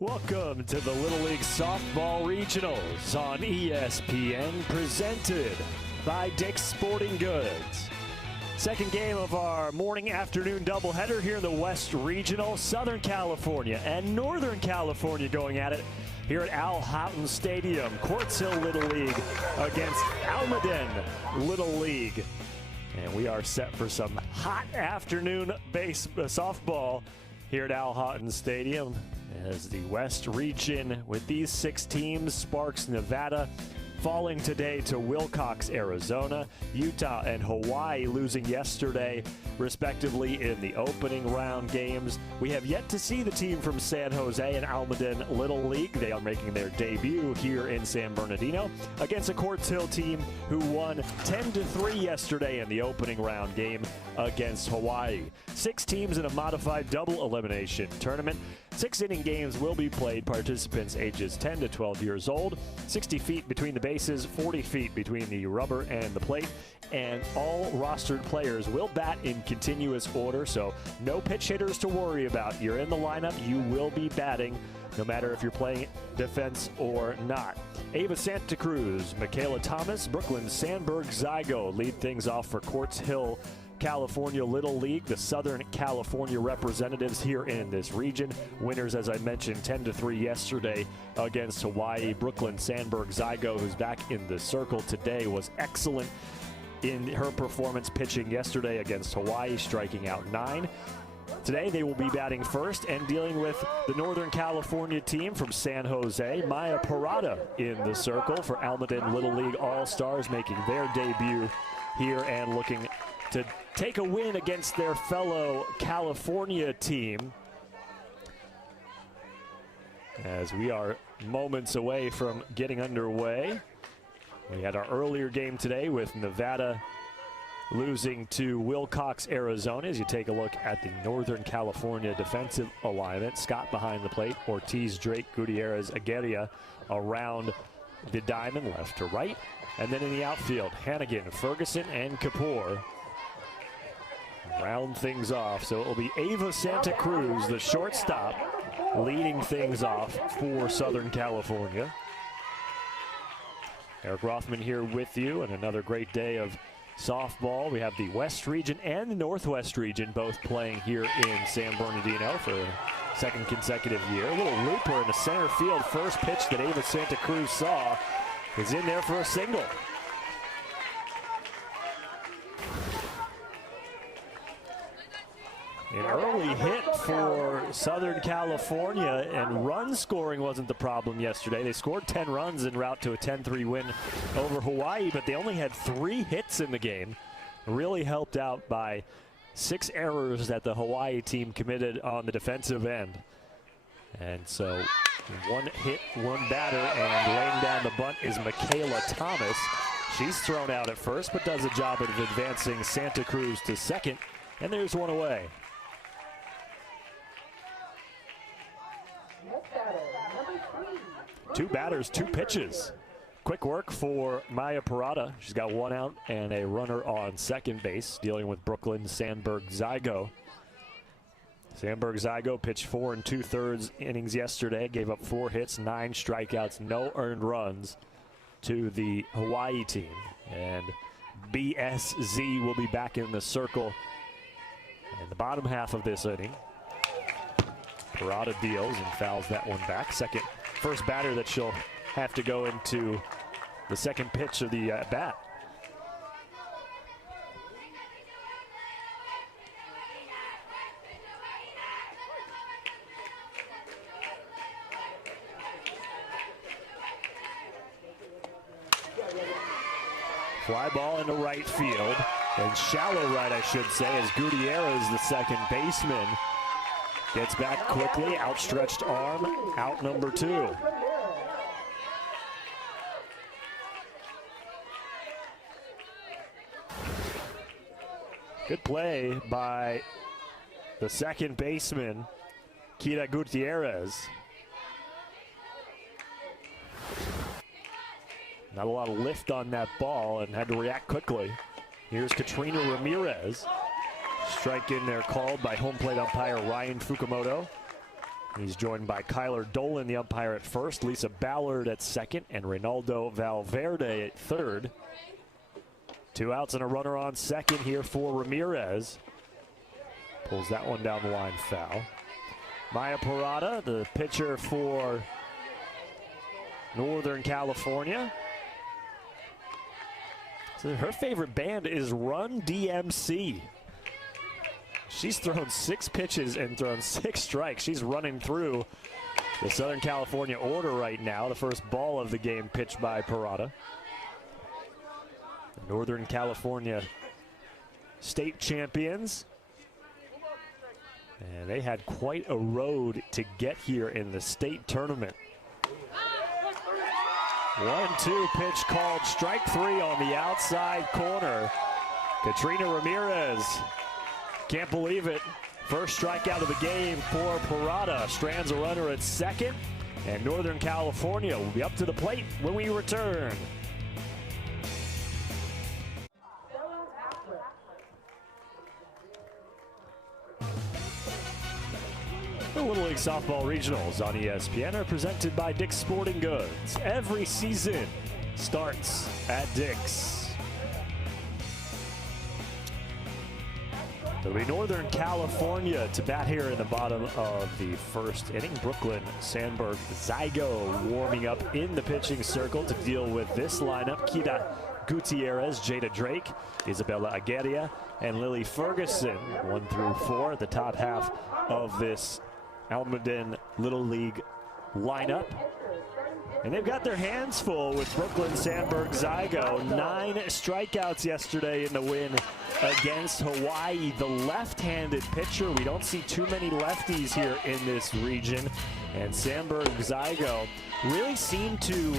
Welcome to the Little League Softball Regionals on ESPN, presented by Dick's Sporting Goods. Second game of our morning-afternoon doubleheader here in the West Regional. Southern California and Northern California going at it here at Al Houghton Stadium. Quartz Hill Little League against Almaden Little League. And we are set for some hot afternoon softball here at Al Houghton Stadium, as the West region with these 6 teams: Sparks, Nevada, falling today to Wilcox, Arizona, Utah and Hawaii losing yesterday, respectively, in the opening round games. We have yet to see the team from San Jose and Almaden Little League. They are making their debut here in San Bernardino against a Quartz Hill team who won 10-3 yesterday in the opening round game against Hawaii. 6 teams in a modified double elimination tournament. 6-inning games will be played. Participants ages 10 to 12 years old. 60 feet between the bases, 40 feet between the rubber and the plate. And all rostered players will bat in continuous order, so no pitch hitters to worry about. You're in the lineup, you will be batting, no matter if you're playing defense or not. Ava Santa Cruz, Michaela Thomas, Brooklyn Sandberg Zygo lead things off for Quartz Hill California Little League, the Southern California representatives here in this region. Winners, as I mentioned, 10-3 yesterday against Hawaii. Brooklyn Sandberg Zygo, who's back in the circle today, was excellent in her performance pitching yesterday against Hawaii, striking out 9. Today they will be batting first and dealing with the Northern California team from San Jose. Maya Parada in the circle for Almaden Little League All-Stars, making their debut here and looking to take a win against their fellow California team, as we are moments away from getting underway. We had our earlier game today with Nevada losing to Wilcox, Arizona. As you take a look at the Northern California defensive alignment: Scott behind the plate, Ortiz, Drake, Gutierrez, Aguirre around the diamond left to right. And then in the outfield, Hannigan, Ferguson, and Kapoor round things off. So it will be Ava Santa Cruz, the shortstop, leading things off for Southern California. Eric Rothman here with you, and another great day of softball. We have the West region and the Northwest region both playing here in San Bernardino for a second consecutive year. A little looper in the center field. First pitch that Ava Santa Cruz saw is in there for a single. An early hit for Southern California, and run scoring wasn't the problem yesterday. They scored 10 runs en route to a 10-3 win over Hawaii, but they only had 3 hits in the game. Really helped out by 6 errors that the Hawaii team committed on the defensive end. And so 1 hit, 1 batter, and laying down the bunt is Michaela Thomas. She's thrown out at first, but does a job of advancing Santa Cruz to second, and there's 1 away. Two batters, 2 pitches. Quick work for Maya Parada. She's got 1 out and a runner on second base, dealing with Brooklyn Sandberg Zygo. Sandberg Zygo pitched 4 2/3 innings yesterday, gave up 4 hits, 9 strikeouts, no earned runs to the Hawaii team. And BSZ will be back in the circle in the bottom half of this inning. Parada deals and fouls that one back. First batter that she'll have to go into the second pitch of the bat. Fly ball into right field, and shallow right, I should say, as Gutierrez, the second baseman, gets back quickly. Outstretched arm, out number 2. Good play by the second baseman, Kira Gutierrez. Not a lot of lift on that ball and had to react quickly. Here's Katrina Ramirez. Strike in there called by home plate umpire Ryan Fukumoto. He's joined by Kyler Dolan, the umpire, at first, Lisa Ballard at second, and Reynaldo Valverde at third. 2 outs and a runner on second here for Ramirez. Pulls that one down the line, foul. Maya Parada, the pitcher for Northern California. So her favorite band is Run DMC. She's thrown 6 pitches and thrown 6 strikes. She's running through the Southern California order right now. The first ball of the game pitched by Parada. The Northern California state champions. And they had quite a road to get here in the state tournament. 1-2 pitch called, strike 3 on the outside corner. Katrina Ramirez. Can't believe it. First strikeout of the game for Parada. Strands a runner at second. And Northern California will be up to the plate when we return. The Little League Softball Regionals on ESPN are presented by Dick's Sporting Goods. Every season starts at Dick's. It'll be Northern California to bat here in the bottom of the first inning. Brooklyn Sandberg Zygo warming up in the pitching circle to deal with this lineup. Kita Gutierrez, Jada Drake, Isabella Aguirre, and Lily Ferguson. 1 through 4 at the top half of this Almaden Little League lineup. And they've got their hands full with Brooklyn Sandberg Zygo. 9 strikeouts yesterday in the win against Hawaii. The left-handed pitcher. We don't see too many lefties here in this region. And Sandberg Zygo really seemed to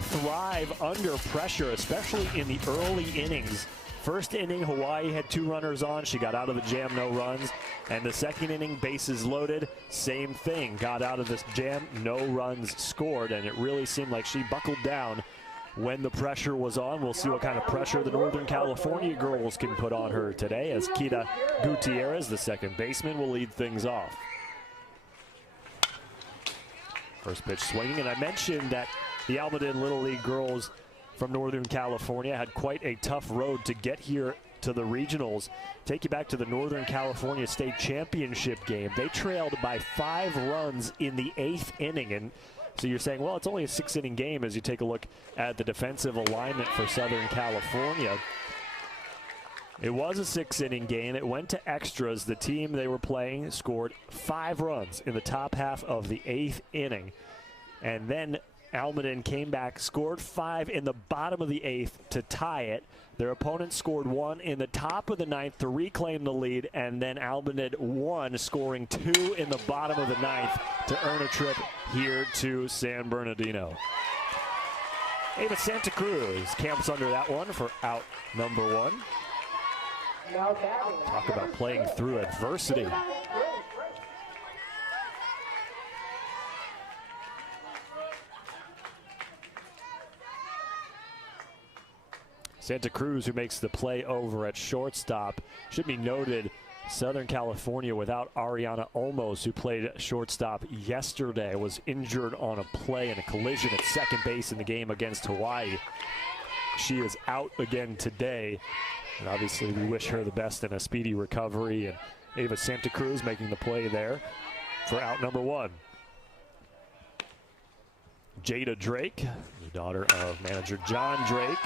thrive under pressure, especially in the early innings. First inning, Hawaii had 2 runners on. She got out of the jam, no runs. And the second inning, bases loaded, same thing. Got out of this jam, no runs scored. And it really seemed like she buckled down when the pressure was on. We'll see what kind of pressure the Northern California girls can put on her today, as Kita Gutierrez, the second baseman, will lead things off. First pitch swinging, and I mentioned that the Almaden Little League girls from Northern California had quite a tough road to get here to the regionals. Take you back to the Northern California State Championship game. They trailed by 5 runs in the 8th inning. And so you're saying, well, it's only a 6-inning game as you take a look at the defensive alignment for Southern California. It was a 6-inning game. It went to extras. The team they were playing scored 5 runs in the top half of the 8th inning. And then Almaden came back, scored 5 in the bottom of the 8th to tie it. Their opponent scored 1 in the top of the 9th to reclaim the lead, and then Almaden won, scoring 2 in the bottom of the 9th to earn a trip here to San Bernardino. Ava Santa Cruz camps under that one for out number 1. Talk about playing through adversity. Santa Cruz, who makes the play over at shortstop. Should be noted, Southern California without Ariana Olmos, who played shortstop yesterday, was injured on a play in a collision at second base in the game against Hawaii. She is out again today. And obviously, we wish her the best in a speedy recovery. And Ava Santa Cruz making the play there for out number 1. Jada Drake, the daughter of manager John Drake.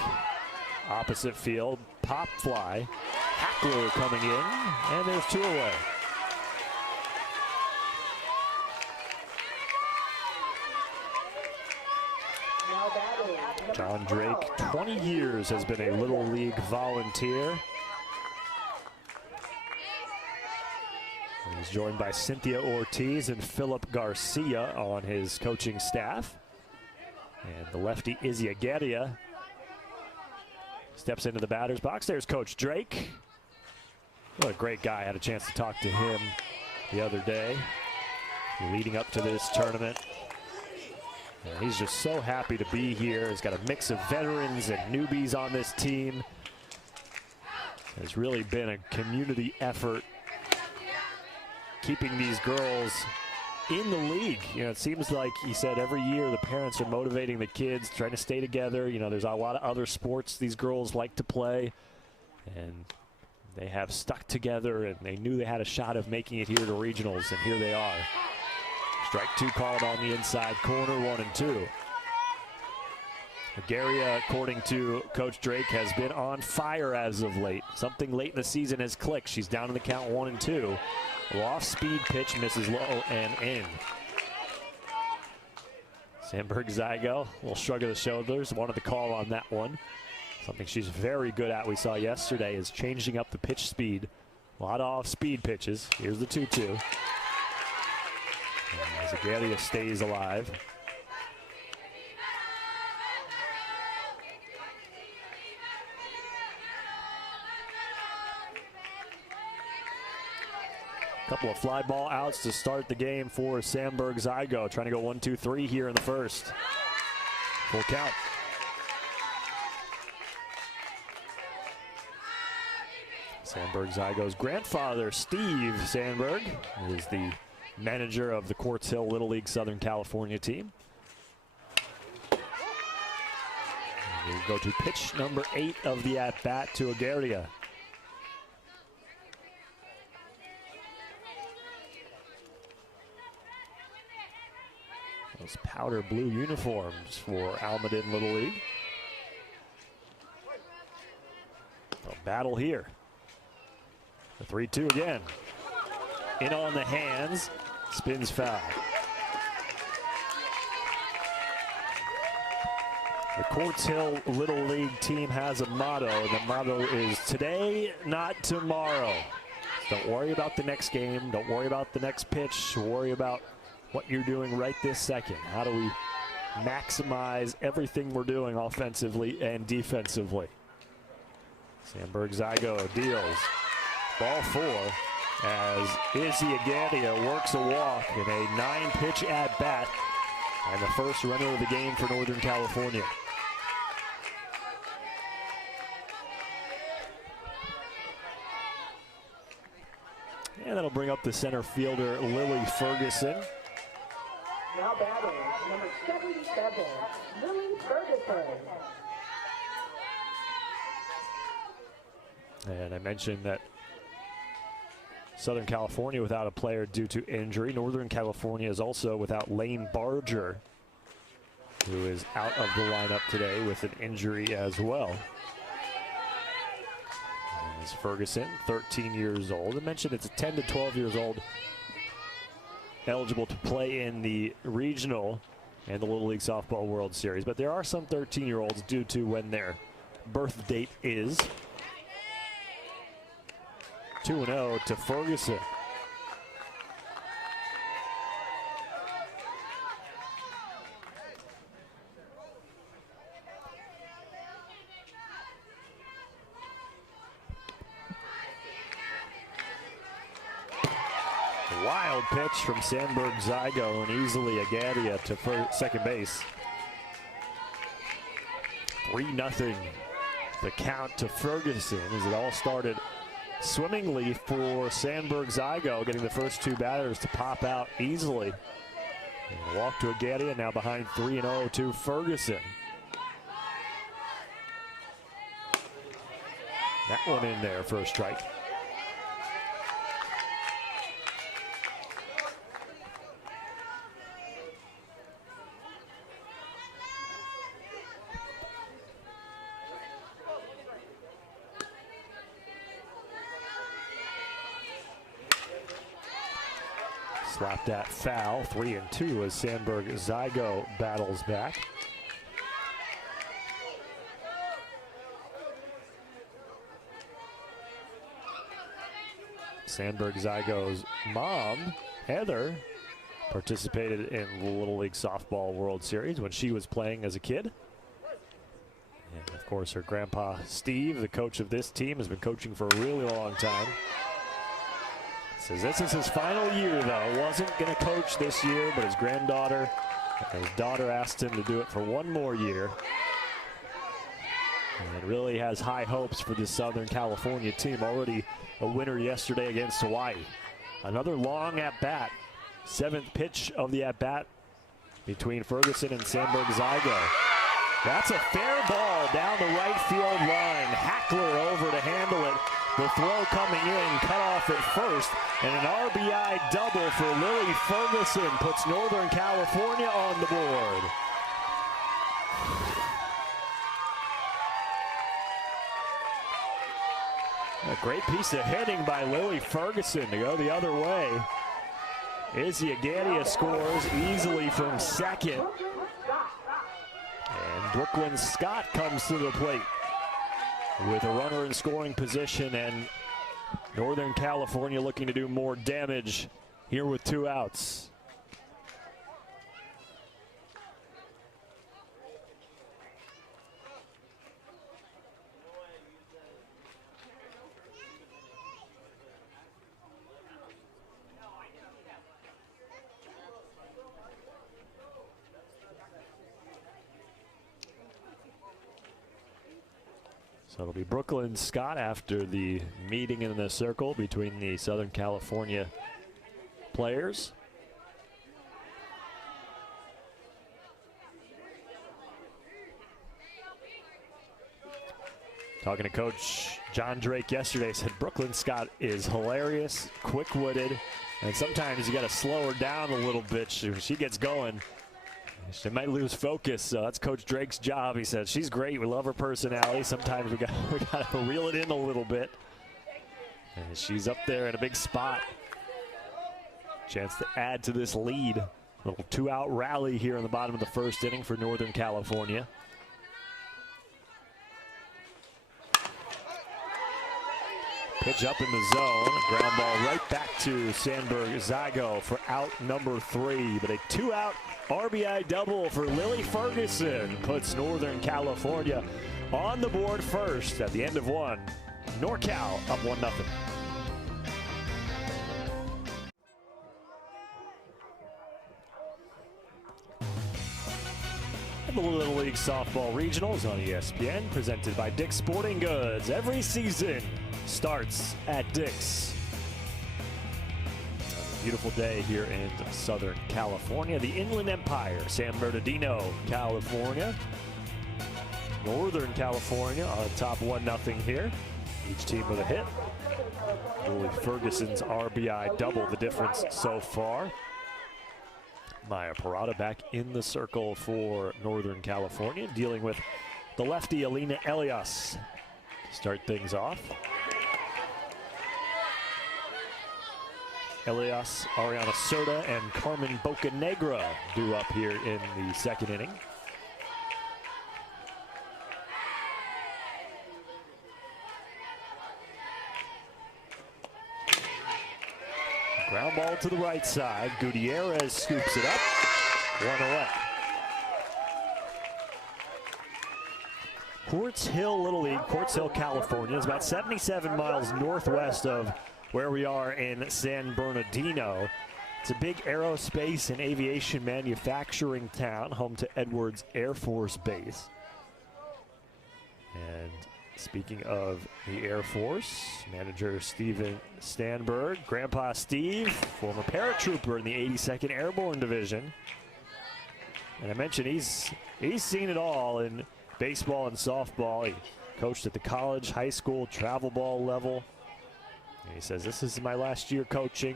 Opposite field, pop fly. Hackler coming in, and there's 2 away. John Drake, 20 years, has been a Little League volunteer. He's joined by Cynthia Ortiz and Philip Garcia on his coaching staff. And the lefty Izzy Aguirre steps into the batter's box. There's Coach Drake. What a great guy. I had a chance to talk to him the other day leading up to this tournament. And he's just so happy to be here. He's got a mix of veterans and newbies on this team. It's really been a community effort keeping these girls in the league. You know, it seems like he said every year the parents are motivating the kids, trying to stay together. You know, there's a lot of other sports these girls like to play, and they have stuck together, and they knew they had a shot of making it here to regionals, and here they are. Strike two called on the inside corner, 1-2. Agaria, according to Coach Drake, has been on fire as of late. Something late in the season has clicked. She's down in the count 1-2. Off-speed pitch misses low and in. Sandberg Zygo, a little shrug of the shoulders, wanted the call on that one. Something she's very good at, we saw yesterday, is changing up the pitch speed. A lot of off-speed pitches. Here's the 2-2. As Agaria stays alive. Couple of fly ball outs to start the game for Sandberg Zygo. Trying to go 1-2-3 here in the first. Full count. Sandberg Zygo's grandfather, Steve Sandberg, is the manager of the Quartz Hill Little League Southern California team. And we go to pitch number 8 of the at-bat to Agaria. Those powder blue uniforms for Almaden Little League. A battle here. The 3-2 again. In on the hands, spins foul. The Quartz Hill Little League team has a motto. The motto is today, not tomorrow. Don't worry about the next game. Don't worry about the next pitch. Worry about what you're doing right this second. How do we maximize everything we're doing offensively and defensively? Sandberg Zygo deals. Ball 4 as Izzy Agadia works a walk in a 9-pitch at-bat and the first runner of the game for Northern California. And that'll bring up the center fielder, Lily Ferguson. Now batting, number 77, Lily Ferguson. And I mentioned that Southern California without a player due to injury. Northern California is also without Lane Barger, who is out of the lineup today with an injury as well. As Ferguson, 13 years old. I mentioned it's 10 to 12 years old, eligible to play in the regional and the Little League Softball World Series. But there are some 13-year-olds due to when their birth date is. 2-0 to Ferguson. Wild pitch from Sandberg Zygo and easily Agadia to second base. 3-0 the count to Ferguson as it all started swimmingly for Sandberg Zygo, getting the first two batters to pop out easily. And a walk to Agadia, now behind 3-0 to Ferguson. That one in there for a strike. Slapped that foul, 3-2 as Sandberg Zygo battles back. Sandberg Zygo's mom, Heather, participated in the Little League Softball World Series when she was playing as a kid. And of course her grandpa, Steve, the coach of this team, has been coaching for a really long time. Says this is his final year, though. Wasn't going to coach this year, but his granddaughter, his daughter asked him to do it for one more year. And really has high hopes for this Southern California team. Already a winner yesterday against Hawaii. Another long at bat. 7th pitch of the at-bat between Ferguson and Sandberg Zygo. That's a fair ball down the right field line. Hackler over to handle it. The throw coming in, cut off at first, and an RBI double for Lily Ferguson puts Northern California on the board. A great piece of hitting by Lily Ferguson to go the other way. Izzy Agadia scores easily from second. And Brooklyn Scott comes to the plate with a runner in scoring position, and Northern California looking to do more damage here with 2 outs. So it'll be Brooklyn Scott after the meeting in the circle between the Southern California players. Talking to Coach John Drake yesterday, said Brooklyn Scott is hilarious, quick-witted, and sometimes you got to slow her down a little bit. She gets going, she might lose focus, so that's Coach Drake's job. He said she's great. We love her personality. Sometimes we got to reel it in a little bit. And she's up there in a big spot. Chance to add to this lead. A little 2-out rally here in the bottom of the 1st inning for Northern California. Pitch up in the zone. Ground ball right back to Sandberg Zygo for out number 3. But a 2-out RBI double for Lily Ferguson puts Northern California on the board first at the end of 1. NorCal up 1-0. The Little League Softball Regionals on ESPN, presented by Dick's Sporting Goods. Every season starts at Dick's. Beautiful day here in Southern California. The Inland Empire, San Bernardino, California. Northern California on top 1-0 here. Each team with a hit. Lily Ferguson's RBI double the difference so far. Maya Parada back in the circle for Northern California, dealing with the lefty Alina Elias to start things off. Elias, Ariana Serta, and Carmen Bocanegra due up here in the 2nd inning. Ground ball to the right side. Gutierrez scoops it up. 1 away. Quartz Hill Little League, Quartz Hill, California, is about 77 miles northwest of where we are in San Bernardino. It's a big aerospace and aviation manufacturing town, home to Edwards Air Force Base. And speaking of the Air Force, manager Steven Stanberg, Grandpa Steve, former paratrooper in the 82nd Airborne Division. And I mentioned he's seen it all in baseball and softball. He coached at the college, high school, travel ball level. And he says, this is my last year coaching.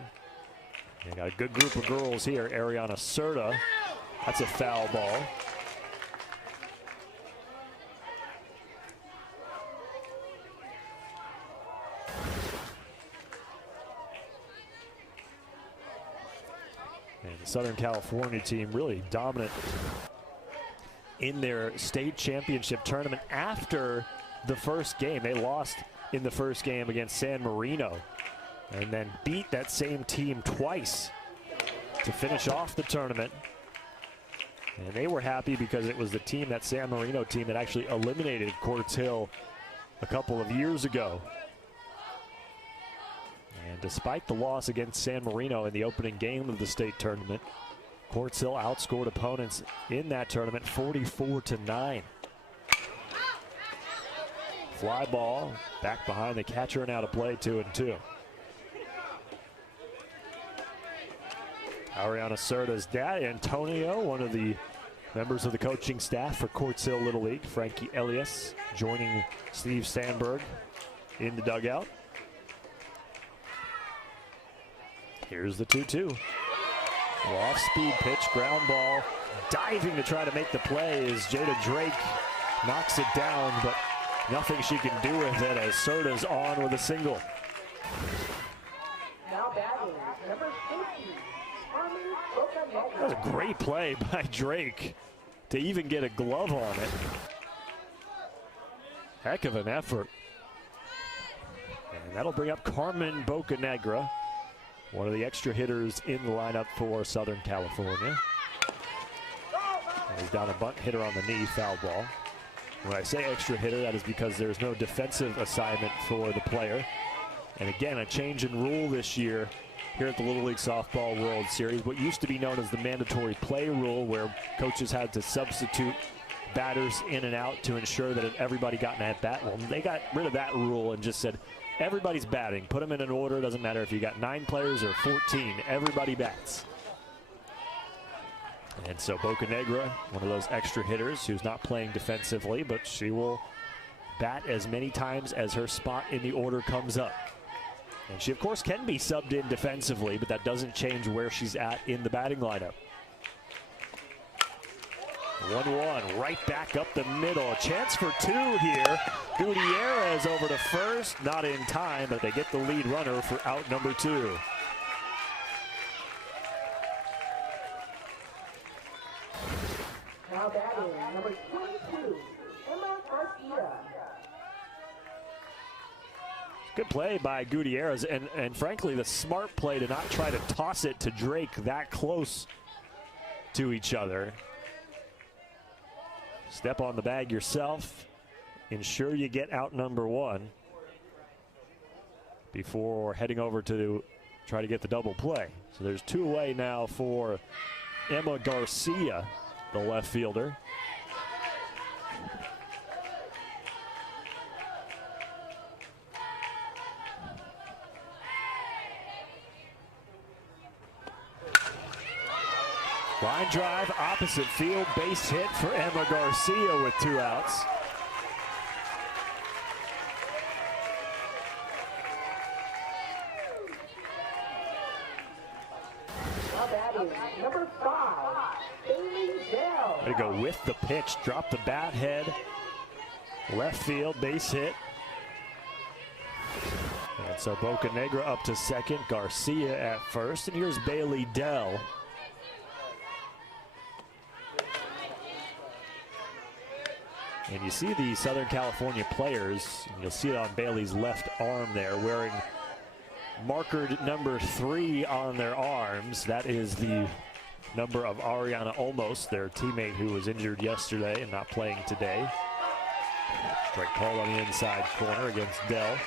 And got a good group of girls here. Ariana Serta, that's a foul ball. And the Southern California team really dominant in their state championship tournament. After the first game, they lost in the first game against San Marino and then beat that same team twice to finish off the tournament. And they were happy because it was the team, that San Marino team, that actually eliminated Quartz Hill a couple of years ago. And despite the loss against San Marino in the opening game of the state tournament, Quartz Hill outscored opponents in that tournament 44-9. Fly ball back behind the catcher and out of play, 2-2. Ariana Serta's dad, Antonio, one of the members of the coaching staff for Quartz Hill Little League, Frankie Elias, joining Steve Sandberg in the dugout. Here's the 2-2. Off-speed pitch, ground ball. Diving to try to make the play as Jada Drake knocks it down, but nothing she can do with it as Serta's on with a single. Now batting, number 50, Carmen Bocanegra. That was a great play by Drake to even get a glove on it. Heck of an effort. And that'll bring up Carmen Bocanegra, one of the extra hitters in the lineup for Southern California. And he's down a bunt hitter on the knee, foul ball. When I say extra hitter, that is because there's no defensive assignment for the player. And again, a change in rule this year here at the Little League Softball World Series. What used to be known as the mandatory play rule, where coaches had to substitute batters in and out to ensure that everybody got an at-bat. Well, they got rid of that rule and just said, everybody's batting. Put them in an order. Doesn't matter if you got 9 players or 14. Everybody bats. And so Bocanegra, one of those extra hitters who's not playing defensively, but she will bat as many times as her spot in the order comes up. And she, of course, can be subbed in defensively, but that doesn't change where she's at in the batting lineup. 1-1, right back up the middle. A chance for 2 here. Gutierrez over to first, not in time, but they get the lead runner for out number 2. Now batting, number 22, Emma Garcia. Good play by Gutierrez, and frankly, the smart play to not try to toss it to Drake that close to each other. Step on the bag yourself. Ensure you get out number 1 before heading over to try to get the double play. So there's 2 away now for Emma Garcia, the left fielder. Line drive, opposite field, base hit for Emma Garcia with 2 outs. Now batting, number 5, Bailey Dell. Way to go with the pitch, drop the bat head, left field, base hit. And so Bocanegra up to second, Garcia at first, and here's Bailey Dell. And you see the Southern California players, and you'll see it on Bailey's left arm there, wearing marker number 3 on their arms. That is the number of Ariana Olmos, their teammate who was injured yesterday and not playing today. Strike call on the inside corner against Dell.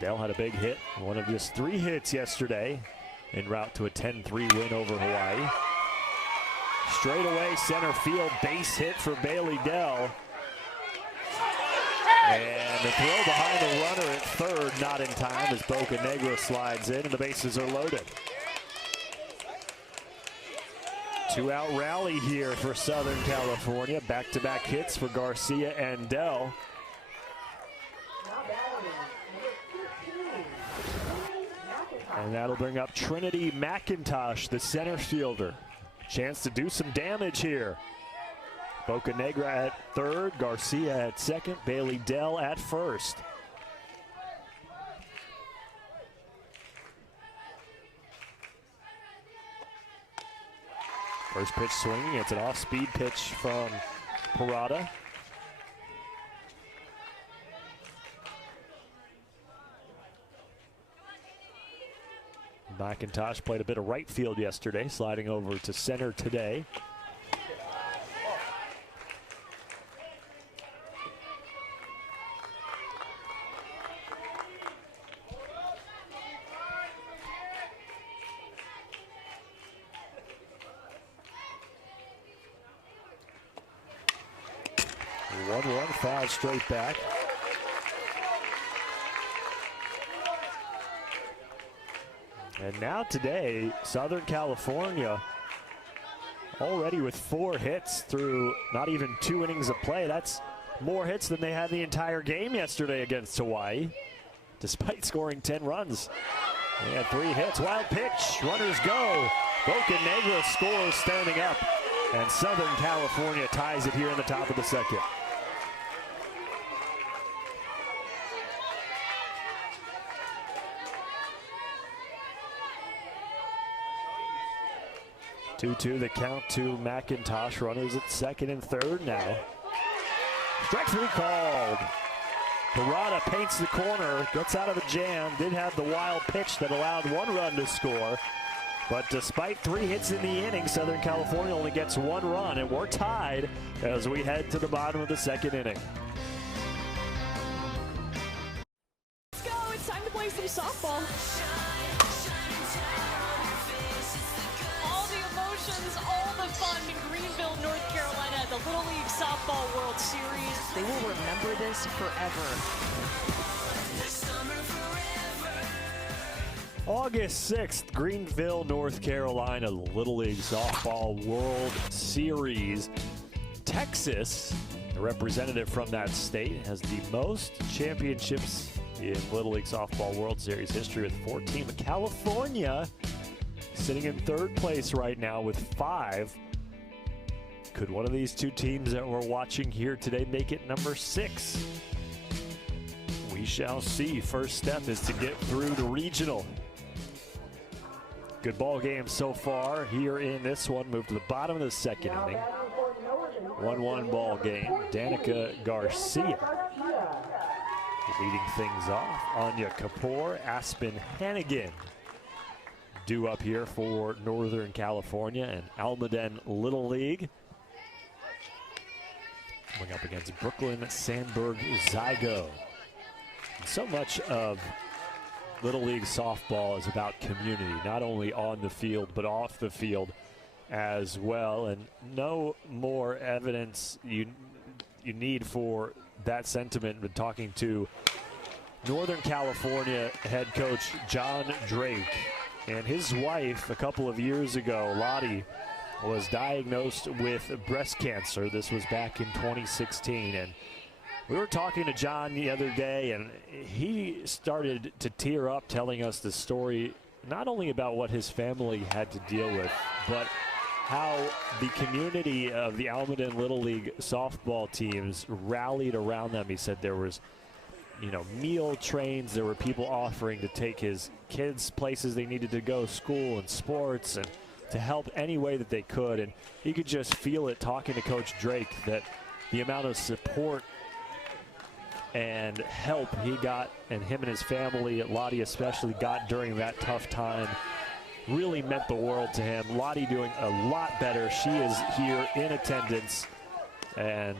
Dell had a big hit, one of just 3 hits yesterday en route to a 10-3 win over Hawaii. Straight away, center field, base hit for Bailey Dell. And the throw behind the runner at third, not in time as Bocanegra slides in and the bases are loaded. 2-out rally here for Southern California. Back-to-back hits for Garcia and Dell. And that'll bring up Trinity McIntosh, the center fielder. Chance to do some damage here. Bocanegra at third, Garcia at second, Bailey Dell at first. First pitch swinging, it's an off-speed pitch from Parada. McIntosh played a bit of right field yesterday, sliding over to center today. One foul straight back. And now today, Southern California already with 4 hits through not even 2 innings of play. That's more hits than they had the entire game yesterday against Hawaii, despite scoring 10 runs. They had 3 hits. Wild pitch, runners go. Bocanegra scores standing up, and Southern California ties it here in the top of the second. 2-2 the count to McIntosh. Runners at second and third now. Strike 3 called. Parada paints the corner, gets out of a jam, did have the wild pitch that allowed 1 run to score. But despite 3 hits in the inning, Southern California only gets 1 run, and we're tied as we head to the bottom of the second inning. Let's go, it's time to play some softball. All the emotions, all the fun in Greenville, North Carolina at the Little League Softball World Series. They will remember this forever. August 6th, Greenville, North Carolina, Little League Softball World Series. Texas, a representative from that state, has the most championships in Little League Softball World Series history with 14. But California sitting in 3rd place right now with 5. Could one of these 2 teams that we're watching here today make it number 6? We shall see. First step is to get through the regional. Good ball game so far here in this one. Move to the bottom of the second inning. 1-1 ball game. Danica Garcia leading things off. Anya Kapoor, Aspen Hannigan due up here for Northern California and Almaden Little League. Going up against Brooklyn Sandberg Zygo. And so much of Little League Softball is about community, not only on the field, but off the field as well. And no more evidence you need for that sentiment than talking to Northern California head coach John Drake. And his wife, a couple of years ago, Lottie, was diagnosed with breast cancer. This was back in 2016. And we were talking to John the other day, and he started to tear up telling us the story, not only about what his family had to deal with, but how the community of the Almaden Little League softball teams rallied around them. He said there was, meal trains. There were people offering to take his kids places they needed to go, school and sports, and to help any way that they could. And you could just feel it talking to Coach Drake that the amount of support and help he got, and him and his family, Lottie especially, got during that tough time really meant the world to him. Lottie doing a lot better. She is here in attendance, and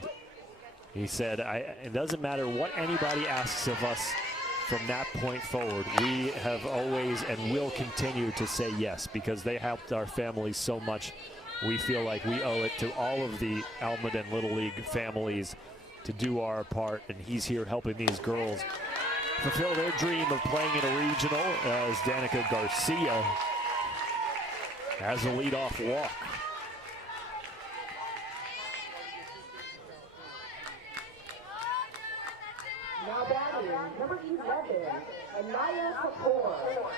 he said, it doesn't matter what anybody asks of us from that point forward. We have always and will continue to say yes, because they helped our families so much. We feel like we owe it to all of the Almaden Little League families to do our part, and he's here helping these girls fulfill their dream of playing in a regional, as Danica Garcia has a leadoff walk. Now batting, number 11, Anya Kapoor.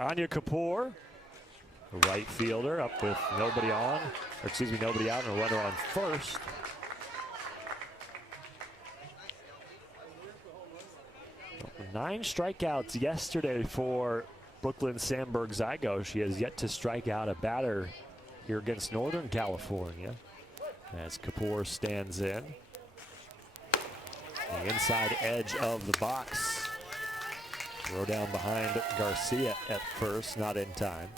Anya Kapoor, the right fielder, up with nobody on, nobody out, and a runner on first. Nine strikeouts yesterday for Brooklyn Sandberg Zygo. She has yet to strike out a batter here against Northern California as Kapoor stands in. The inside edge of the box. Throw down behind Garcia at first, not in time.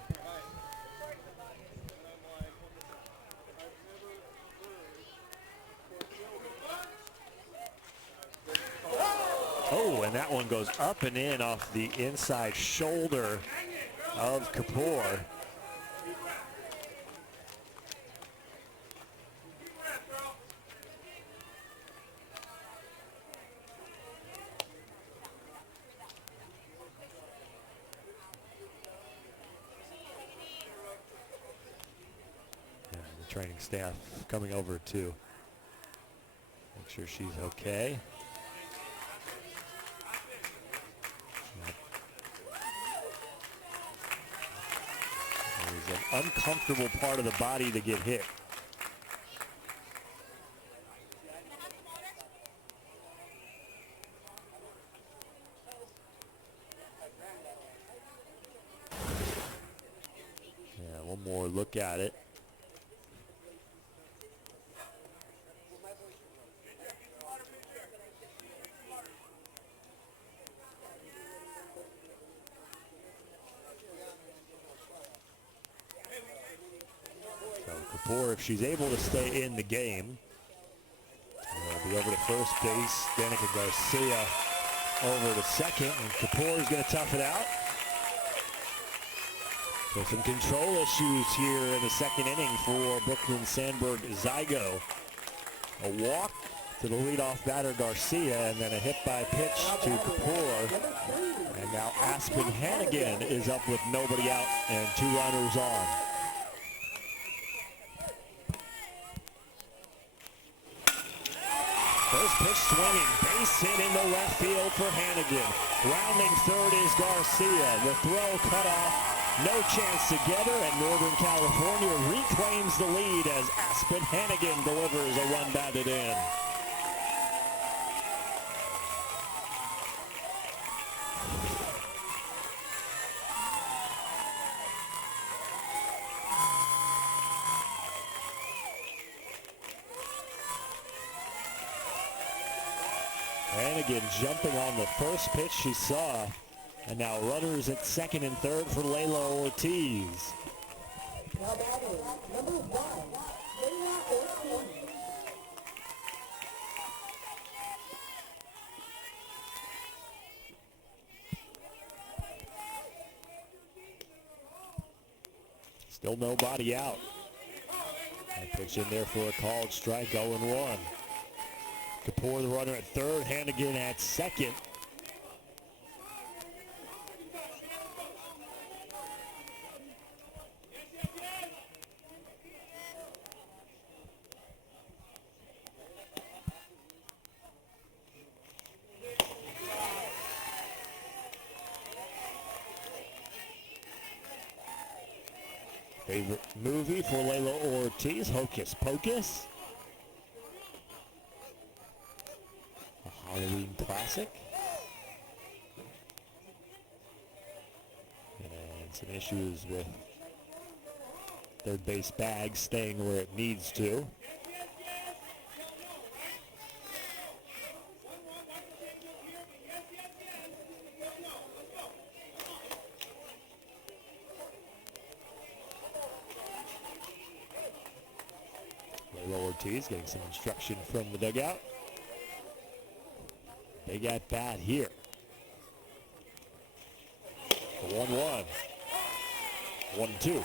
Oh, and that one goes up and in off the inside shoulder of Kapoor. training staff coming over to make sure she's okay. There's an uncomfortable part of the body to get hit. Yeah, one more look at it. Or if she's able to stay in the game, we'll be over to first base. Danica Garcia over to second, and Kapoor is going to tough it out. So some control issues here in the second inning for Brooklyn Sandberg Zygo. A walk to the leadoff batter Garcia, and then a hit by pitch to Kapoor. And now Aspen Hannigan is up with nobody out and 2 runners on. First pitch swinging, base hit into left field for Hannigan. Rounding third is Garcia. The throw cut off, no chance to get her, and Northern California reclaims the lead as Aspen Hannigan delivers a run batted in. Hannigan jumping on the first pitch she saw. And now runners at second and third for Layla Ortiz. Now batting, number 1, Layla Ortiz. Still nobody out. And pitch in there for a called strike, 0-1. Kapoor, the runner at third, Hannigan at second. Favorite movie for Layla Ortiz, Hocus Pocus. A Halloween classic. And some issues with third base bag staying where it needs to. Ortiz getting some instruction from the dugout. Big at bat here. 1-1. 1-2.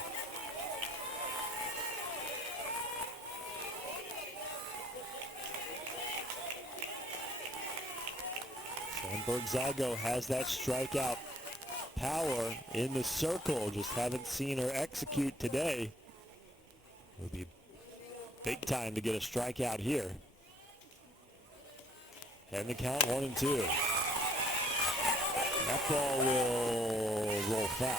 Sandberg Zygo has that strikeout power in the circle. Just haven't seen her execute today. It'll be big time to get a strikeout here. And the count 1-2. That ball will roll foul.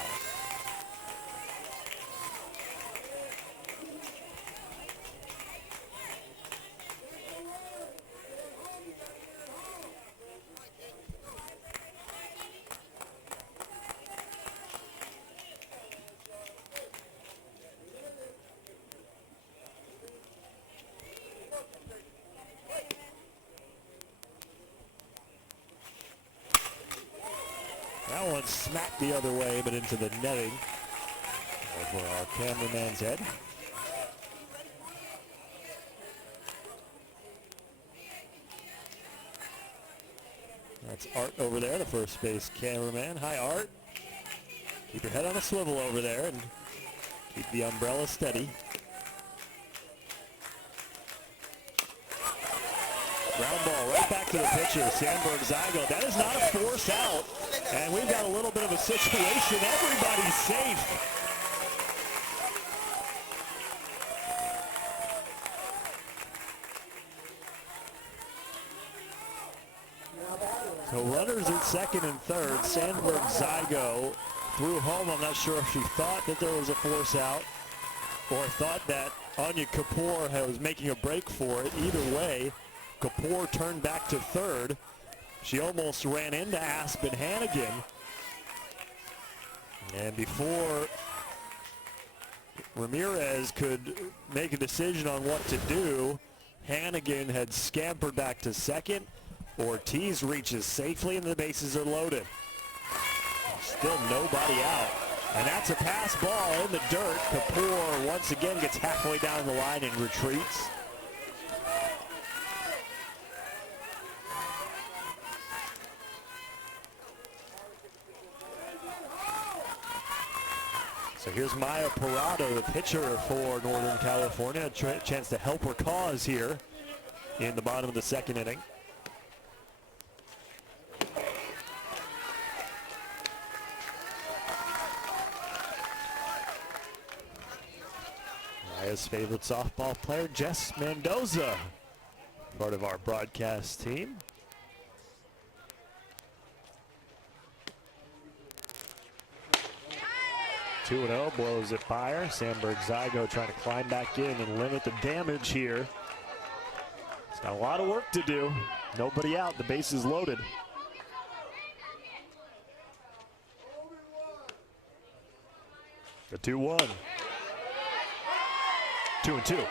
That one smacked the other way, but into the netting over our cameraman's head. That's Art over there, the first base cameraman. Hi, Art. Keep your head on a swivel over there and keep the umbrella steady. Ground ball right back to the pitcher, Sandberg Zygo. That is not a force out. And we've got a little bit of a situation. Everybody's safe. So runners at second and third. Sandberg Zygo threw home. I'm not sure if she thought that there was a force out or thought that Anya Kapoor was making a break for it. Either way, Kapoor turned back to third. She almost ran into Aspen Hannigan. And before Ramirez could make a decision on what to do, Hannigan had scampered back to second. Ortiz reaches safely and the bases are loaded. Still nobody out. And that's a pass ball in the dirt. Kapoor once again gets halfway down the line and retreats. So here's Maya Parado, the pitcher for Northern California. A chance to help her cause here in the bottom of the second inning. Maya's favorite softball player, Jess Mendoza, part of our broadcast team. Two 2-0, blows it by her. Sandberg Zygo trying to climb back in and limit the damage here. It's got a lot of work to do. Nobody out, the base is loaded. The 2-1. 2-2.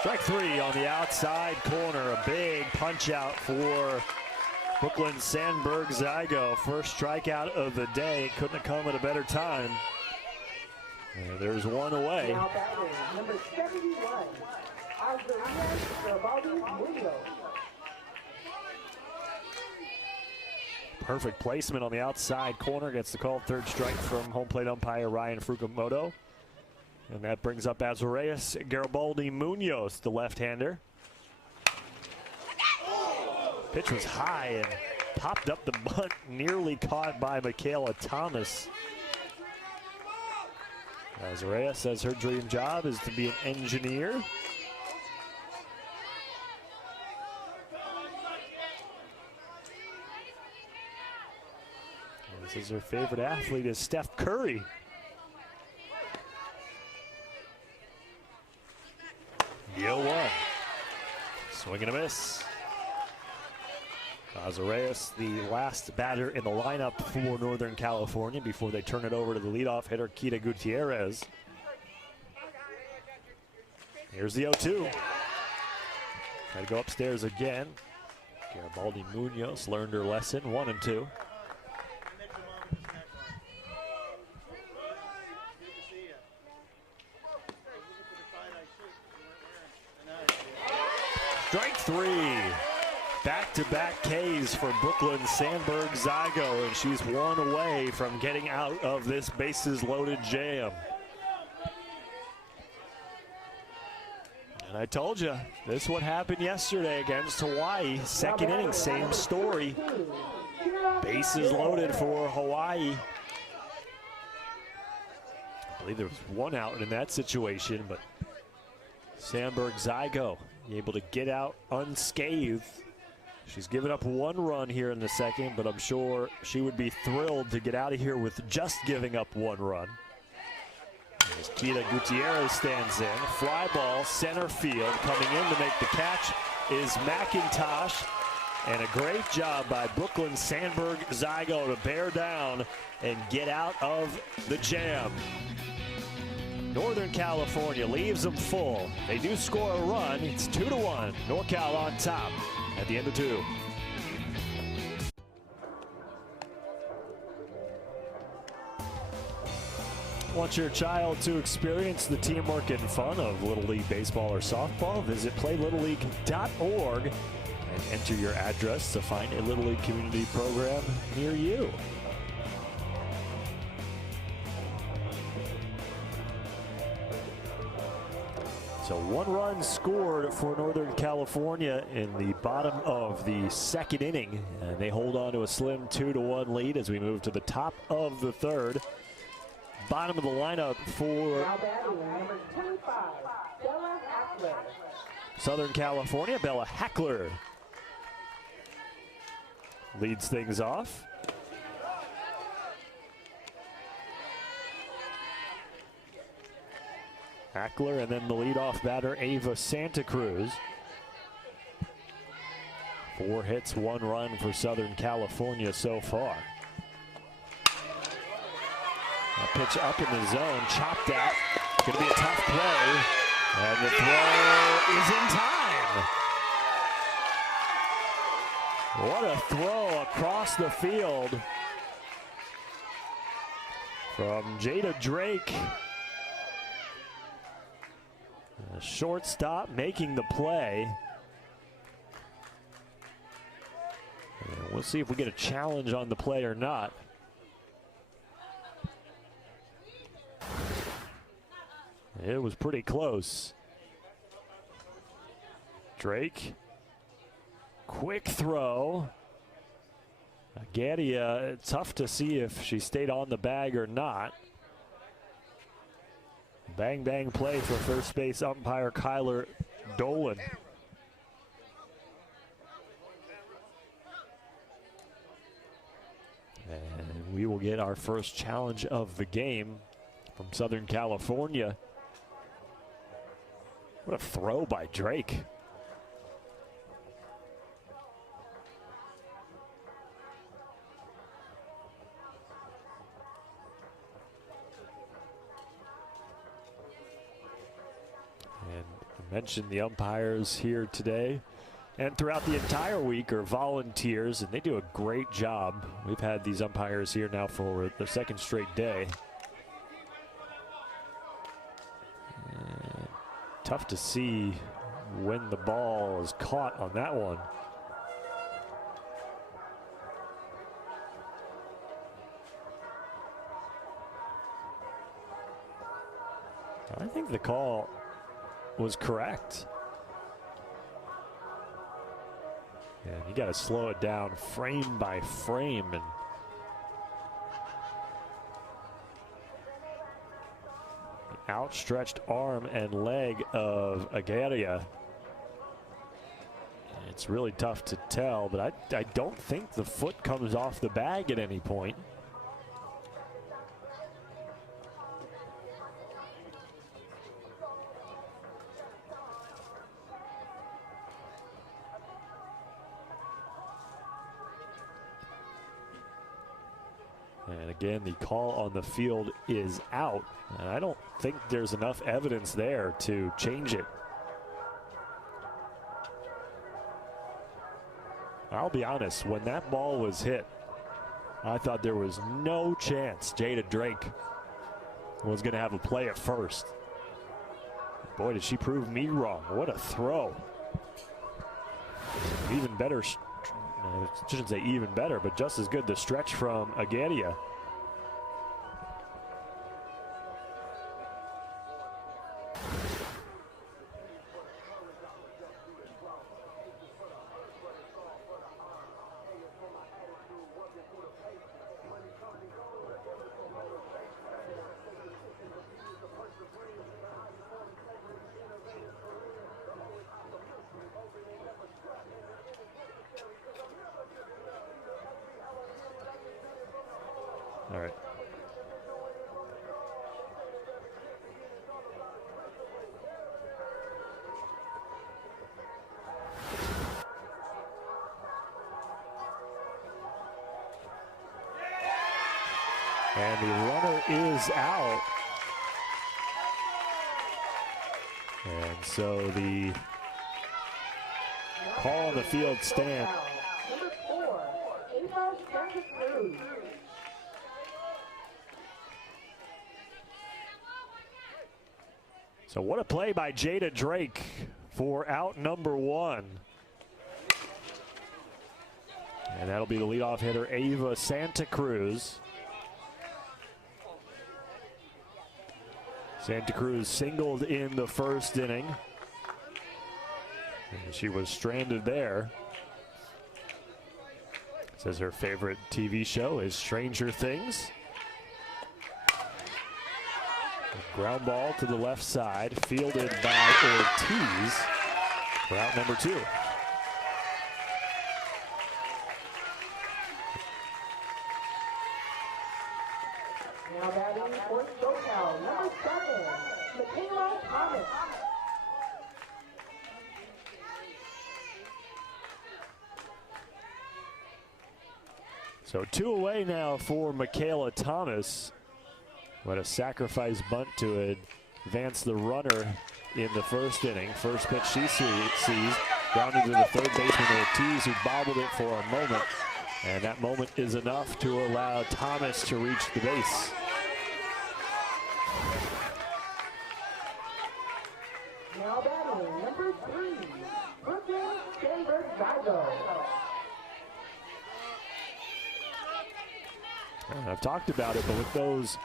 Strike three on the outside corner. A big punch out for Brooklyn Sandberg Zygo. First strikeout of the day. Couldn't have come at a better time. And there's one away. Now batting, number 71, Perfect placement on the outside corner. Gets the call. Third strike from home plate umpire Ryan Fukumoto. And that brings up Azareas Garibaldi Munoz, the left-hander. Pitch was high and popped up the bunt, nearly caught by Michaela Thomas. Azareas says her dream job is to be an engineer. This is her favorite athlete is Steph Curry. The 0-1. Swing and a miss. Azareas, the last batter in the lineup for Northern California before they turn it over to the leadoff hitter, Kita Gutierrez. Here's the 0-2. Try to go upstairs again. Garibaldi Munoz learned her lesson, 1-2. Strike three. Back-to-back Ks for Brooklyn Sandberg Zygo, and she's one away from getting out of this bases-loaded jam. And I told you, this is what happened yesterday against Hawaii. Second inning, same story. Bases loaded for Hawaii. I believe there was one out in that situation, but Sandberg Zygo able to get out unscathed. She's given up one run here in the second, but I'm sure she would be thrilled to get out of here with just giving up one run. As Kita Gutierrez stands in, fly ball, center field. Coming in to make the catch is McIntosh. And a great job by Brooklyn Sandberg Zygo to bear down and get out of the jam. Northern California leaves them full. They do score a run. It's 2-1. NorCal on top at the end of 2. Want your child to experience the teamwork and fun of Little League baseball or softball? Visit playlittleleague.org and enter your address to find a Little League community program near you. So 1 run scored for Northern California in the bottom of the second inning, and they hold on to a slim 2-1 lead as we move to the top of the third. Bottom of the lineup for Now batting, number 25, Bella Hackler. Southern California, Bella Hackler leads things off. Hackler, and then the leadoff batter, Ava Santa Cruz. 4 hits, 1 run for Southern California so far. A pitch up in the zone, chopped out. Going to be a tough play, and the throw is in time. What a throw across the field from Jada Drake. A shortstop making the play. And we'll see if we get a challenge on the play or not. It was pretty close. Drake, quick throw. Gadia, tough to see if she stayed on the bag or not. Bang, bang play for first base umpire Kyler Dolan. And we will get our first challenge of the game from Southern California. What a throw by Drake. And I mentioned the umpires here today and throughout the entire week are volunteers, and they do a great job. We've had these umpires here now for the second straight day. And tough to see when the ball is caught on that one. I think the call was correct. And you got to slow it down frame by frame. And the outstretched arm and leg of Agaria. It's really tough to tell, but I don't think the foot comes off the bag at any point. And again, the call on the field is out. And I don't think there's enough evidence there to change it. I'll be honest, when that ball was hit, I thought there was no chance Jada Drake was going to have a play at first. Boy, did she prove me wrong. What a throw. Even better. I shouldn't say even better, but just as good the stretch from Agadia. All right. And the runner is out. And so the call on the field stand. Number 4, Ava Santa Cruz. So what a play by Jada Drake for out number 1. And that'll be the leadoff hitter, Ava Santa Cruz. Santa Cruz singled in the first inning. And she was stranded there. Says her favorite TV show is Stranger Things. A ground ball to the left side, fielded by Ortiz for out number 2. Now batting for SoCal, number 7, Michaela Thomas. So 2 away now for Michaela Thomas. What a sacrifice bunt to advance the runner in the first inning. First pitch she sees, grounded to the third baseman Ortiz, who bobbled it for a moment. And that moment is enough to allow Thomas to reach the base. Now batting number 3, Brooklyn Sandberg-Zygo. I've talked about it, but with those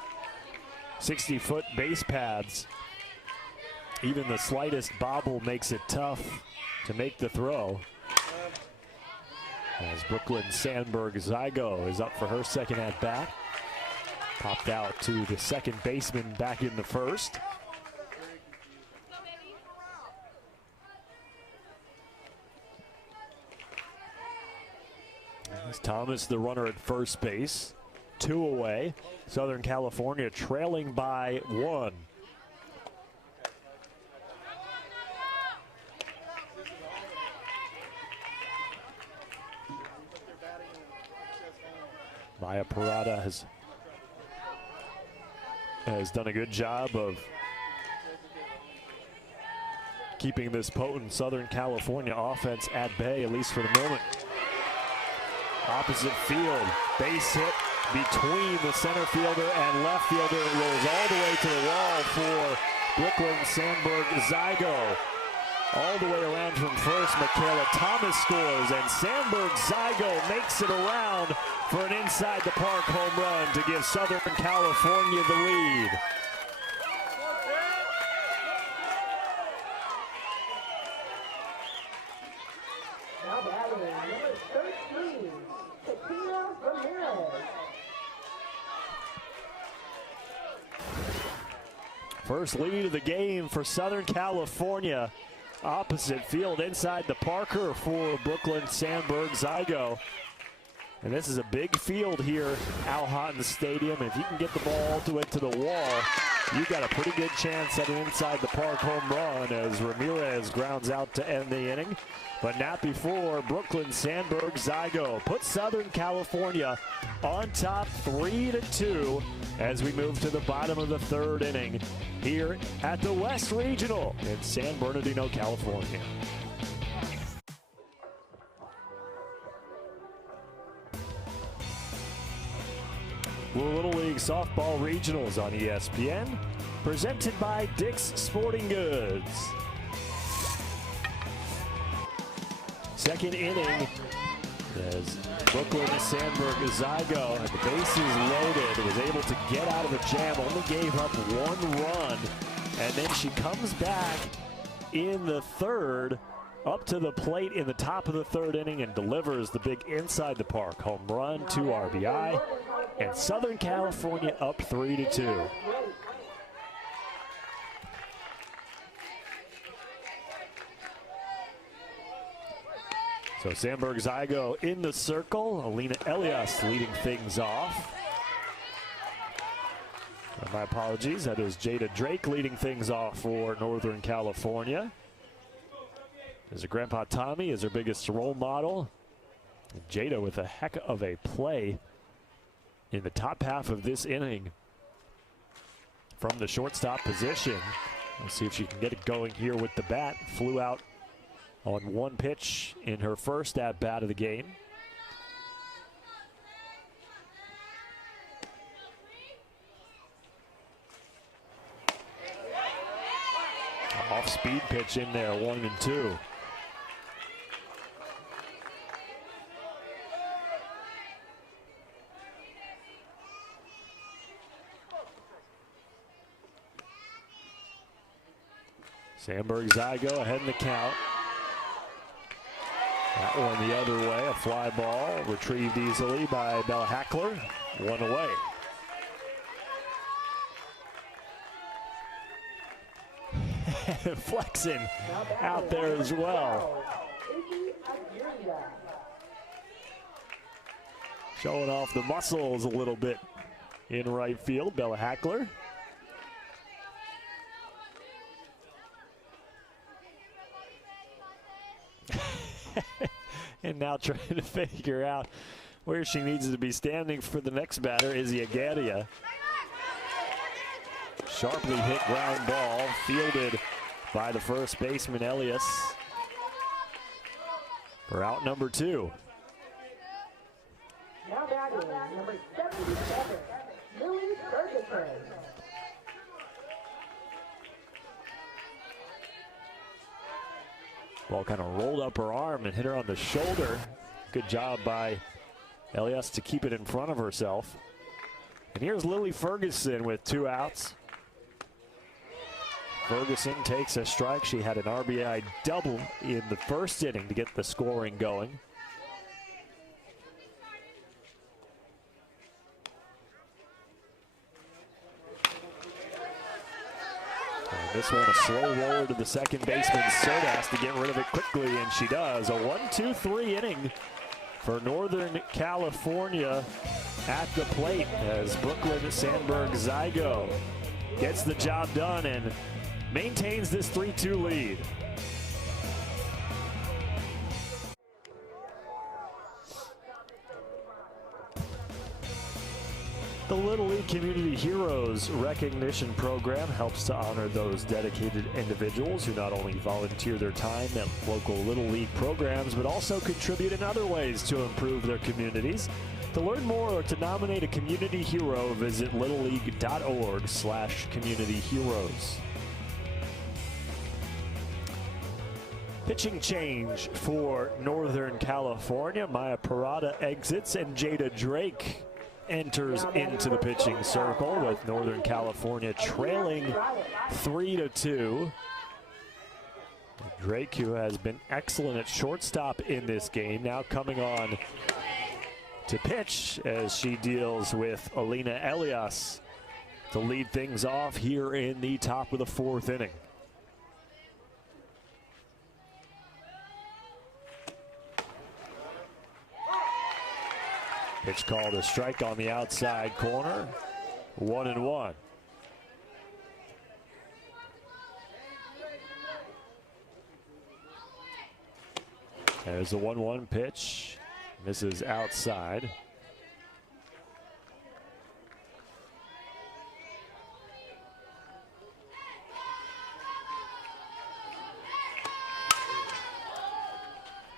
60-foot base pads, even the slightest bobble makes it tough to make the throw. As Brooklyn Sandberg-Zygo is up for her second at-bat. Popped out to the second baseman back in the first. As Thomas, the runner at first base. 2 away. Southern California trailing by 1. Maya Parada has done a good job of keeping this potent Southern California offense at bay, at least for the moment. Opposite field, base hit between the center fielder and left fielder. It rolls all the way to the wall for Brooklyn Sandberg-Zygo. All the way around from first, Michaela Thomas scores, and Sandberg-Zygo makes it around for an inside the park home run to give Southern California the lead. Now batting number 13, Katina Ramirez. First lead of the game for Southern California. Opposite field inside the Parker for Brooklyn Sandberg-Zygo. And this is a big field here, Al Houghton Stadium. If you can get the ball to the wall, you got a pretty good chance at an inside the park home run as Ramirez grounds out to end the inning. But not before Brooklyn Sandberg-Zygo puts Southern California on top 3-2 as we move to the bottom of the third inning here at the West Regional in San Bernardino, California. Little League Softball Regionals on ESPN, presented by Dick's Sporting Goods. Second inning as Brooklyn Sandberg-Zygo, and the bases loaded, was able to get out of a jam, only gave up 1 run, and then she comes back in the third, up to the plate in the top of the third inning and delivers the big inside the park home run, 2 RBI, and Southern California up 3-2. So Sandberg-Zygo in the circle. Alina Elias leading things off. My apologies, that is Jada Drake leading things off for Northern California. There's her grandpa Tommy is her biggest role model. And Jada with a heck of a play in the top half of this inning from the shortstop position. Let's see if she can get it going here with the bat. Flew out on 1 pitch in her first at-bat of the game. Off-speed pitch in there, 1-2. Sandberg-Zygo ahead in the count. That one the other way, a fly ball retrieved easily by Bella Hackler, one away. Flexing out there as well. Showing off the muscles a little bit in right field, Bella Hackler. And now trying to figure out where she needs to be standing for the next batter, Izzy Agadia. Sharply hit ground ball, fielded by the first baseman, Elias, for out number 2. Now batting, number 77, Lily Ferguson. Ball kind of rolled up her arm and hit her on the shoulder. Good job by Elias to keep it in front of herself. And here's Lily Ferguson with 2 outs. Ferguson takes a strike. She had an RBI double in the first inning to get the scoring going. And this one a slow roller to the second baseman, Sodas, to get rid of it quickly, and she does. A 1-2-3 inning for Northern California at the plate as Brooklyn Sandberg-Zygo gets the job done and maintains this 3-2 lead. The Little League Community Heroes Recognition Program helps to honor those dedicated individuals who not only volunteer their time at local Little League programs, but also contribute in other ways to improve their communities. To learn more or to nominate a community hero, visit littleleague.org/communityheroes. Pitching change for Northern California. Maya Parada exits and Jada Drake enters into the pitching circle, with Northern California trailing 3-2. Drake, who has been excellent at shortstop in this game, now coming on to pitch as she deals with Alina Elias to lead things off here in the top of the 4th inning. Pitch called a strike on the outside corner. 1-1. There's the 1-1 pitch. Misses outside.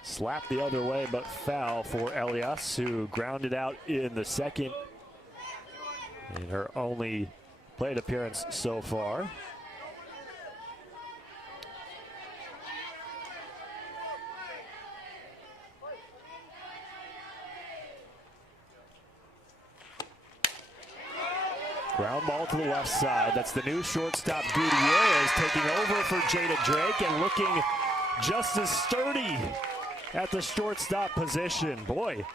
Slapped the other way, but foul for Elias, who grounded out in the second in her only plate appearance so far. Ground ball to the left side. That's the new shortstop, Gutierrez, taking over for Jada Drake and looking just as sturdy at the shortstop position. Boy,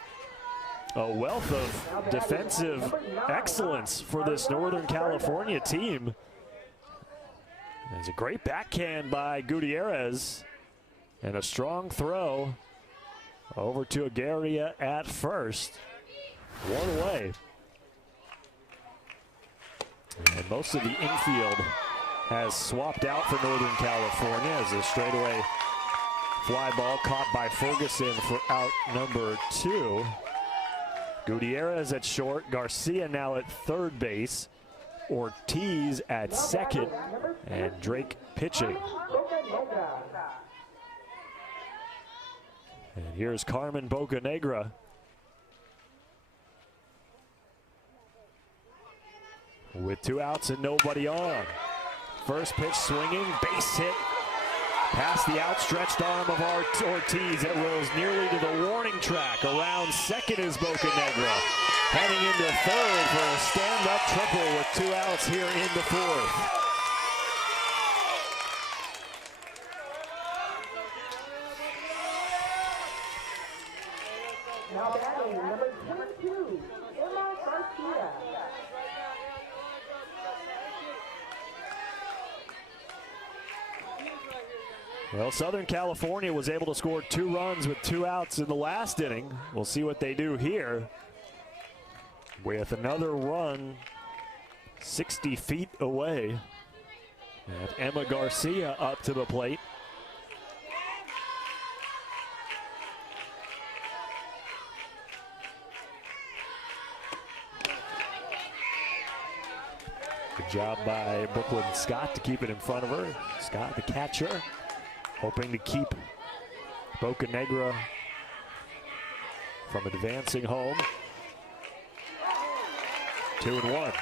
a wealth of defensive excellence for this Northern California team. There's a great backhand by Gutierrez and a strong throw over to Agaria at first. One away. And most of the infield has swapped out for Northern California as a straightaway fly ball caught by Ferguson for out number 2. Gutierrez at short, Garcia now at third base, Ortiz at second, and Drake pitching. And here's Carmen Bocanegra. With 2 outs and nobody on. First pitch swinging, base hit past the outstretched arm of Ortiz. It rolls nearly to the warning track. Around second is Bocanegra. Heading into third for a stand-up triple with 2 outs here in the 4th. batting number 22, Emma Garcia. Well, Southern California was able to score 2 runs with 2 outs in the last inning. We'll see what they do here with another run 60 feet away. And Emma Garcia up to the plate. Good job by Brooklyn Scott to keep it in front of her. Scott, the catcher, hoping to keep Boca Negra from advancing home. 2-1.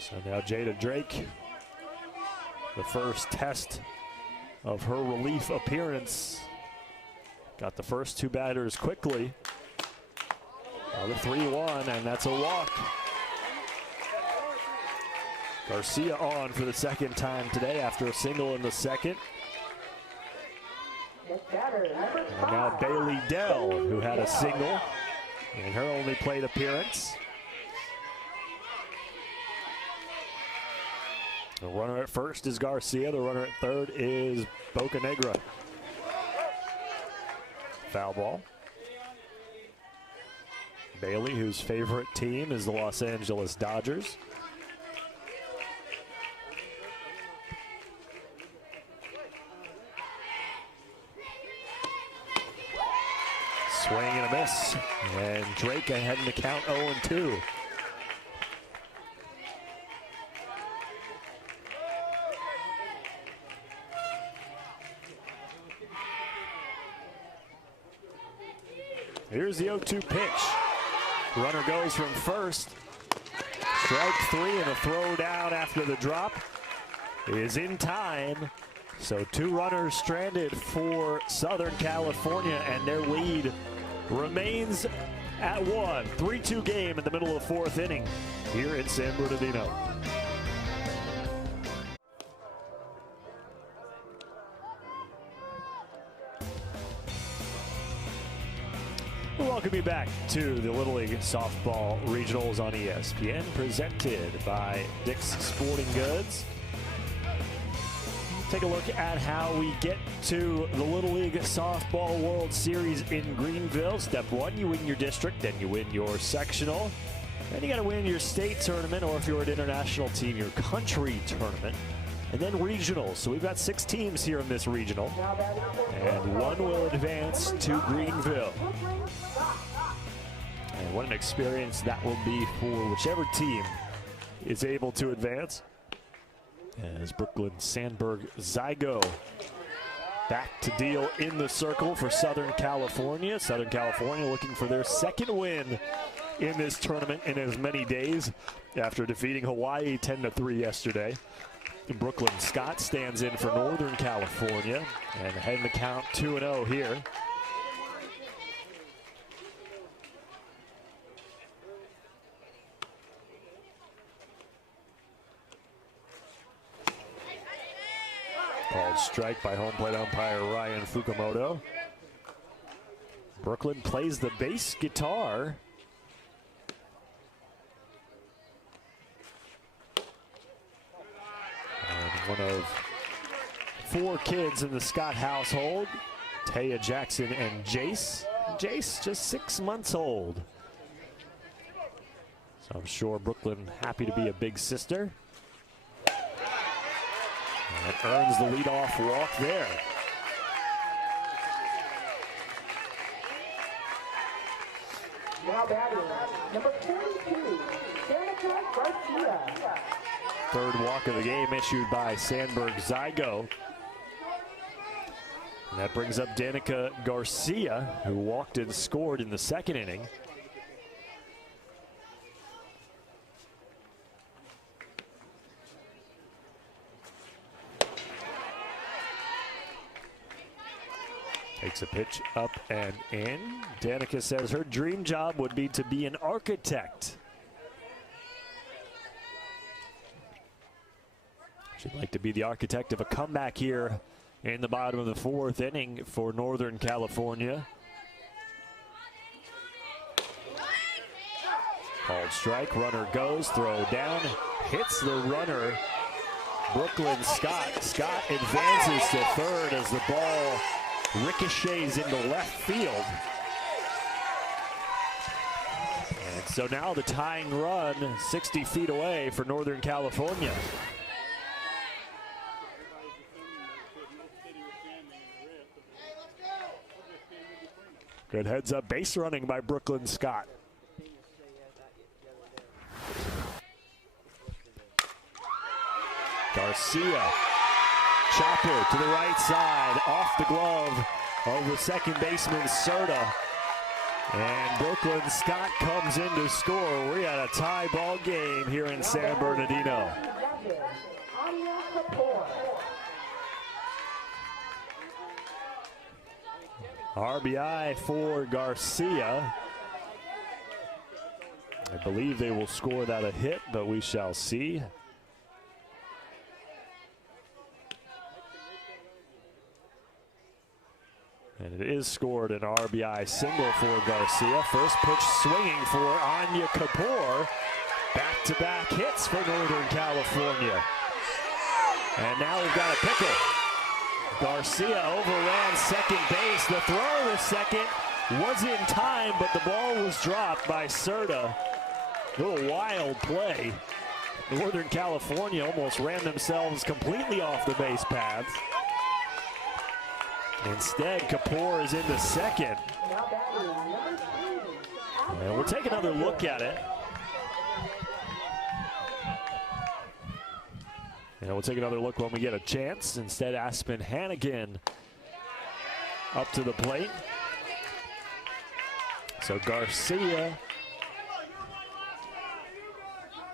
So now Jada Drake, the first test of her relief appearance. Got the first 2 batters quickly. Now the 3-1, and that's a walk. Garcia on for the second time today after a single in the second. And now Bailey Dell, who had a single in her only plate appearance. The runner at first is Garcia. The runner at third is Boca Negra. Foul ball. Bailey, whose favorite team is the Los Angeles Dodgers. Swing and a miss. And Drake ahead in the count 0-2. Here's the 0-2 pitch. Runner goes from first. Strike 3, and the throw down after the drop is in time. So 2 runners stranded for Southern California, and their lead remains at 1. 3-2 game in the middle of the 4th inning here in San Bernardino. Welcome you back to the Little League Softball Regionals on ESPN, presented by Dick's Sporting Goods. Take a look at how we get to the Little League Softball World Series in Greenville. Step 1, you win your district, then you win your sectional. Then you got to win your state tournament, or if you're an international team, your country tournament. And then regionals. So we've got 6 teams here in this regional, and 1 will advance to Greenville. And what an experience that will be for whichever team is able to advance. As Brooklyn Sandberg Zygo back to deal in the circle for Southern California. Southern California looking for their 2nd win in this tournament in as many days after defeating Hawaii 10-3 yesterday. Brooklyn Scott stands in for Northern California and heading the count 2-0 here. Called strike by home plate umpire Ryan Fukumoto. Brooklyn plays the bass guitar. One of 4 kids in the Scott household, Taya Jackson and Jace. Jace just 6 months old. So I'm sure Brooklyn happy to be a big sister. And earns the leadoff walk there. Now batting, number 42, Danica Garcia. 3rd walk of the game issued by Sandberg Zygo. And that brings up Danica Garcia, who walked and scored in the 2nd inning. Takes a pitch up and in. Danica says her dream job would be to be an architect. She'd like to be the architect of a comeback here in the bottom of the fourth inning for Northern California. Called strike, runner goes, throw down, hits the runner, Brooklyn Scott. Scott advances to third as the ball ricochets into left field. And so now the tying run 60 feet away for Northern California. Good heads up base running by Brooklyn Scott. Garcia, chopper to the right side, off the glove of the second baseman Serta. And Brooklyn Scott comes in to score. We got a tie ball game here in San Bernardino. RBI for Garcia. I believe they will score that a hit, but we shall see. And it is scored an RBI single for Garcia. First pitch swinging for Anya Kapoor. Back-to-back hits for Northern California. And now we've got a pickle. Garcia overran second base. The throw to second was in time, but the ball was dropped by Serta. A little wild play. Northern California almost ran themselves completely off the base paths. Instead, Kapoor is into second. And we'll take another look at it. And we'll take another look when we get a chance. Instead, Aspen Hannigan up to the plate. So Garcia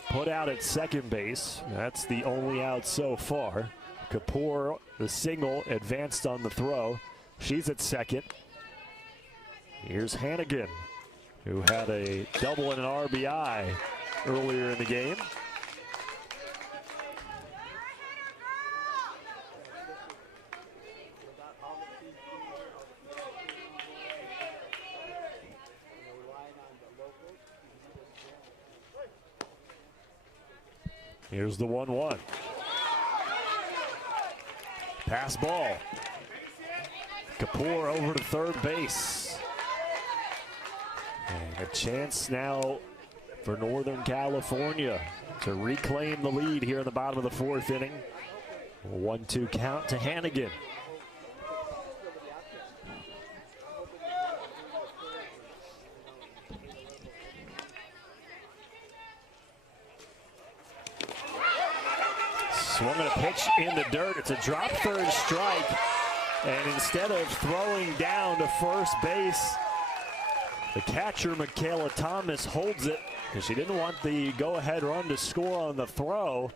put out at second base. That's the only out so far. Kapoor, the single, advanced on the throw. She's at second. Here's Hannigan, who had a double and an RBI earlier in the game. Here's the 1-1. Pass ball. Kapoor over to third base. And a chance now for Northern California to reclaim the lead here in the bottom of the fourth inning. 1-2 count to Hannigan. Swung at a pitch in the dirt. It's a drop third strike. And instead of throwing down to first base, the catcher, Michaela Thomas, holds it because she didn't want the go-ahead run to score on the throw.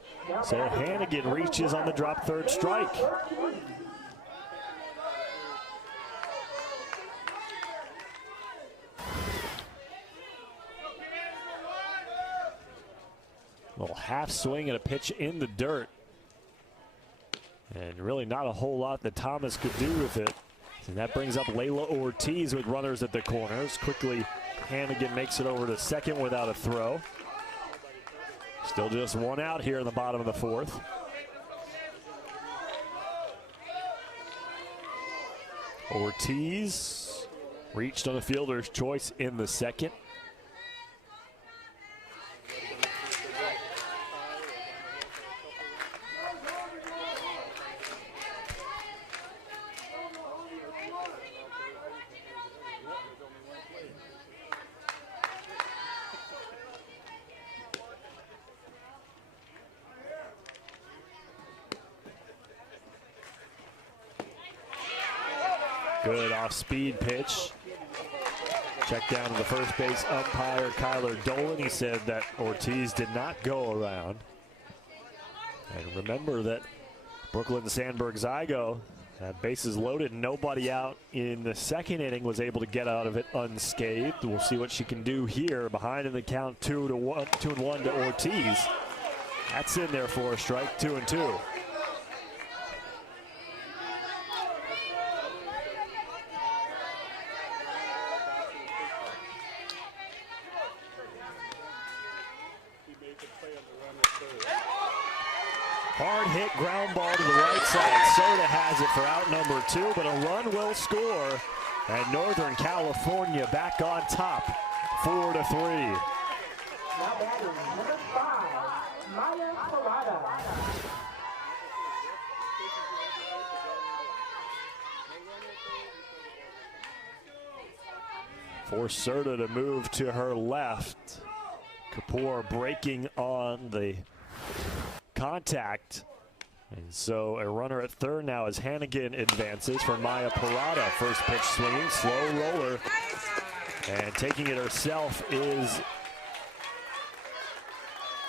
So Hannigan reaches on the drop third strike. A little half swing at a pitch in the dirt. And really not a whole lot that Thomas could do with it. And that brings up Layla Ortiz with runners at the corners. Quickly, Hannigan makes it over to second without a throw. Still just one out here in the bottom of the fourth. Ortiz reached on the fielder's choice in the second. Good off-speed pitch. Check down to the first base umpire, Kyler Dolan. He said that Ortiz did not go around. And remember that Brooklyn Sandberg Zygo Bases loaded, nobody out in the second inning, was able to get out of it unscathed. We'll see what she can do here. Behind in the count, 2-1 to Ortiz. That's in there for a strike, 2-2. Hard hit ground ball to the right side. Soda has it for out number 2, but a run will score. And Northern California back on top, 4-3. Now batting, number 5, Maya Parada. Force Serta to move to her left. Kapoor breaking on the contact. And so a runner at third now as Hannigan advances for Maya Parada. First pitch swinging, slow roller. And taking it herself is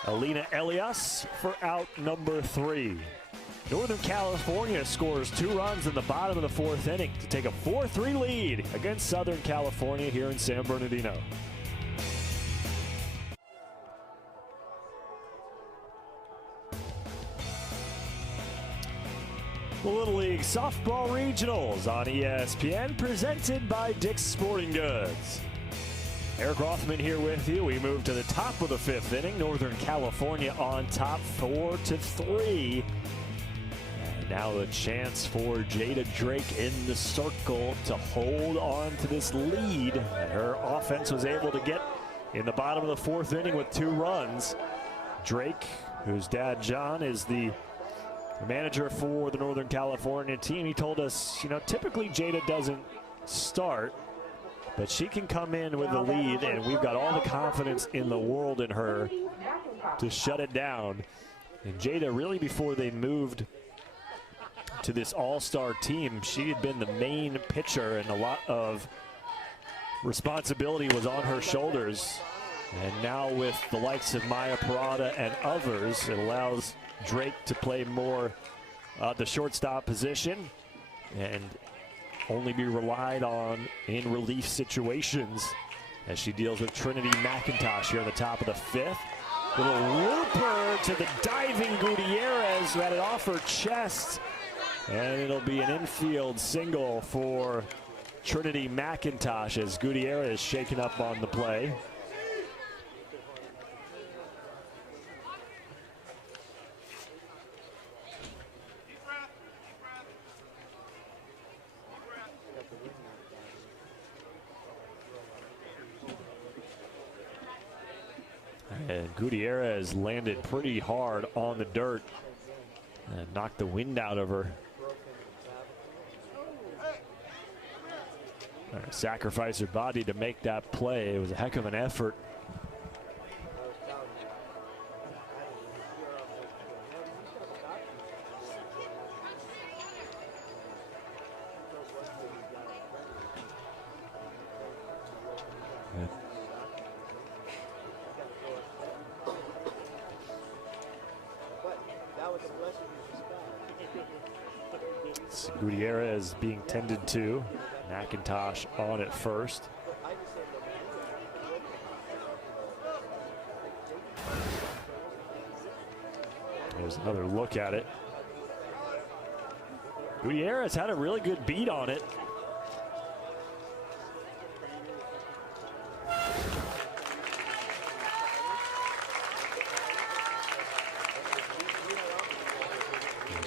Alina Elias for out number 3. Northern California scores 2 runs in the bottom of the 4th inning to take a 4-3 lead against Southern California here in San Bernardino. The Little League Softball Regionals on ESPN, presented by Dick's Sporting Goods. Eric Rothman here with you. We move to the top of the 5th inning. Northern California on top, 4-3. And now a chance for Jada Drake in the circle to hold on to this lead. And her offense was able to get in the bottom of the 4th inning with 2 runs. Drake, whose dad John is the manager for the Northern California team, he told us, typically Jada doesn't start, but she can come in with the lead, and we've got all the confidence in the world in her to shut it down. And Jada, really before they moved to this all-star team, she had been the main pitcher, and a lot of responsibility was on her shoulders. And now with the likes of Maya Parada and others, it allows Drake to play more the shortstop position and only be relied on in relief situations as she deals with Trinity McIntosh here on the top of the 5th. Little looper to the diving Gutierrez who had it off her chest. And it'll be an infield single for Trinity McIntosh as Gutierrez is shaken up on the play. And Gutierrez landed pretty hard on the dirt and knocked the wind out of her. Sacrificed her body to make that play. It was a heck of an effort. Gutierrez being tended to. McIntosh on at first. There's another look at it. Gutierrez had a really good beat on it.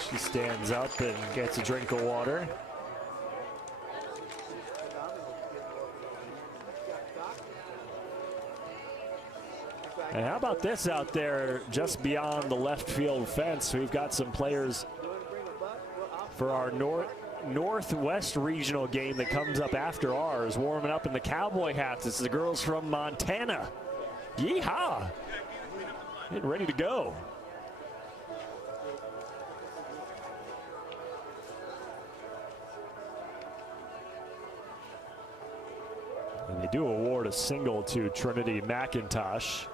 She stands up and gets a drink of water. And how about this out there just beyond the left field fence? We've got some players for our Northwest Regional game that comes up after ours, warming up in the cowboy hats. It's the girls from Montana. Yeehaw! Getting ready to go. And they do award a single to Trinity McIntosh.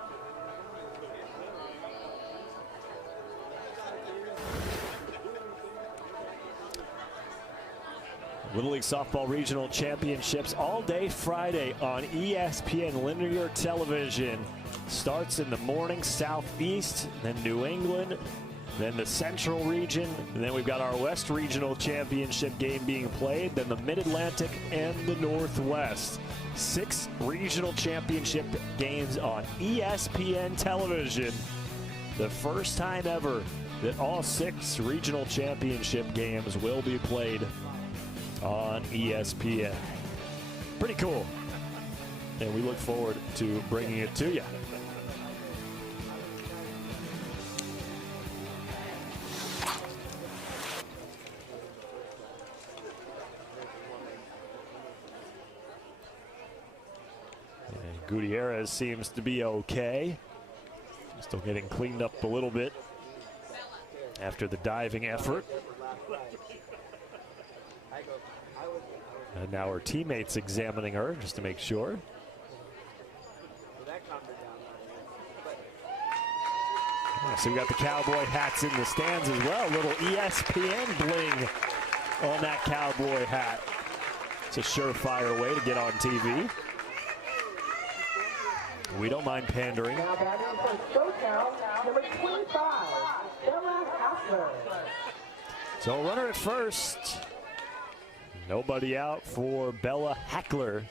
Little League Softball Regional Championships all day Friday on ESPN linear television. Starts in the morning, Southeast, then New England, then the Central region, and then we've got our West Regional Championship game being played, then the Mid-Atlantic and the Northwest. 6 regional championship games on ESPN television. The first time ever that all 6 regional championship games will be played on ESPN. Pretty cool. And we look forward to bringing it to you. And Gutierrez seems to be okay. Still getting cleaned up a little bit after the diving effort. And now her teammates examining her just to make sure. So we got the cowboy hats in the stands as well. A little ESPN bling on that cowboy hat. It's a surefire way to get on TV. We don't mind pandering. Now batting for SoCal, number 25, Bella Hackler. So runner at first. Nobody out for Bella Hackler.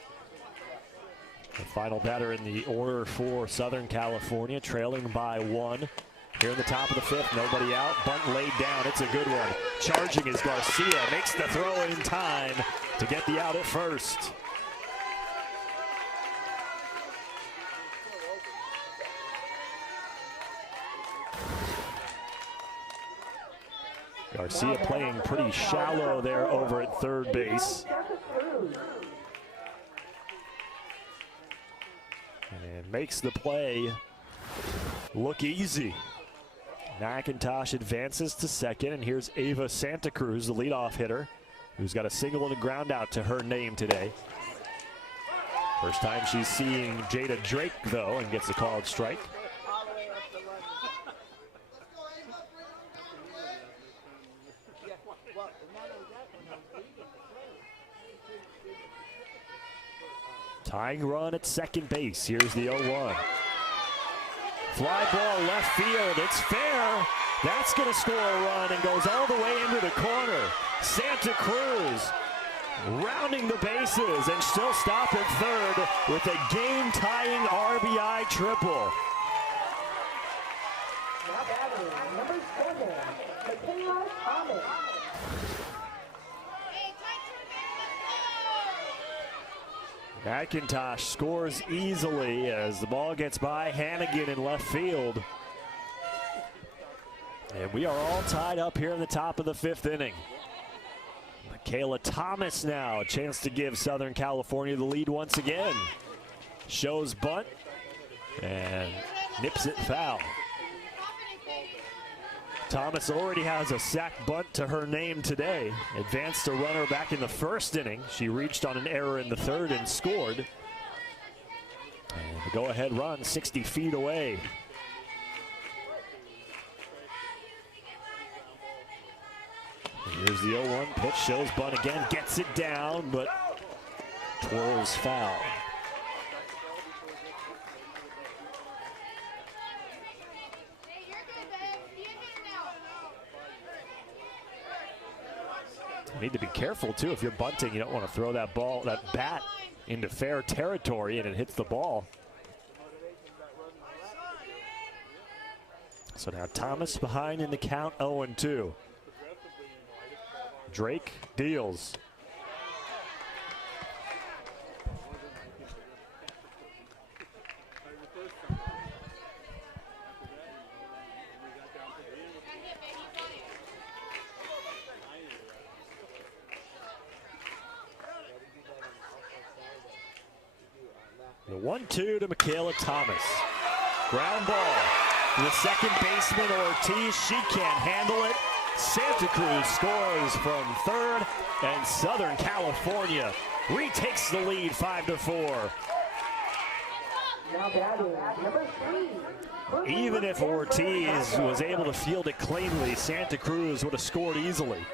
The final batter in the order for Southern California, trailing by 1. Here in the top of the 5th, nobody out. Bunt laid down. It's a good one. Charging is Garcia. Makes the throw in time to get the out at first. Garcia playing pretty shallow there over at third base. And makes the play look easy. McIntosh advances to second, and here's Ava Santa Cruz, the leadoff hitter, who's got a single and a ground out to her name today. First time she's seeing Jada Drake, though, and gets a called strike. Tying run at second base. Here's the 0-1. Fly ball left field. It's fair. That's going to score a run and goes all the way into the corner. Santa Cruz rounding the bases and still stop at third with a game-tying RBI triple. Now batting, number 7, Michaela Thomas. McIntosh scores easily as the ball gets by Hannigan in left field. And we are all tied up here in the top of the 5th inning. Michaela Thomas now, a chance to give Southern California the lead once again. Shows bunt and nips it foul. Thomas already has a sac bunt to her name today. Advanced a runner back in the 1st inning. She reached on an error in the 3rd and scored. And the go-ahead run 60 feet away. And here's the 0-1 pitch. Shows bunt again. Gets it down, but twirls foul. You need to be careful too. If you're bunting, you don't want to throw that ball, that bat, into fair territory and it hits the ball. So now Thomas behind in the count, 0-2. Drake deals. The 1-2 to Michaela Thomas. Ground ball to the second baseman Ortiz. She can't handle it. Santa Cruz scores from third, and Southern California retakes the lead 5-4. Now batting, number 3. Even if Ortiz was able to field it cleanly, Santa Cruz would have scored easily.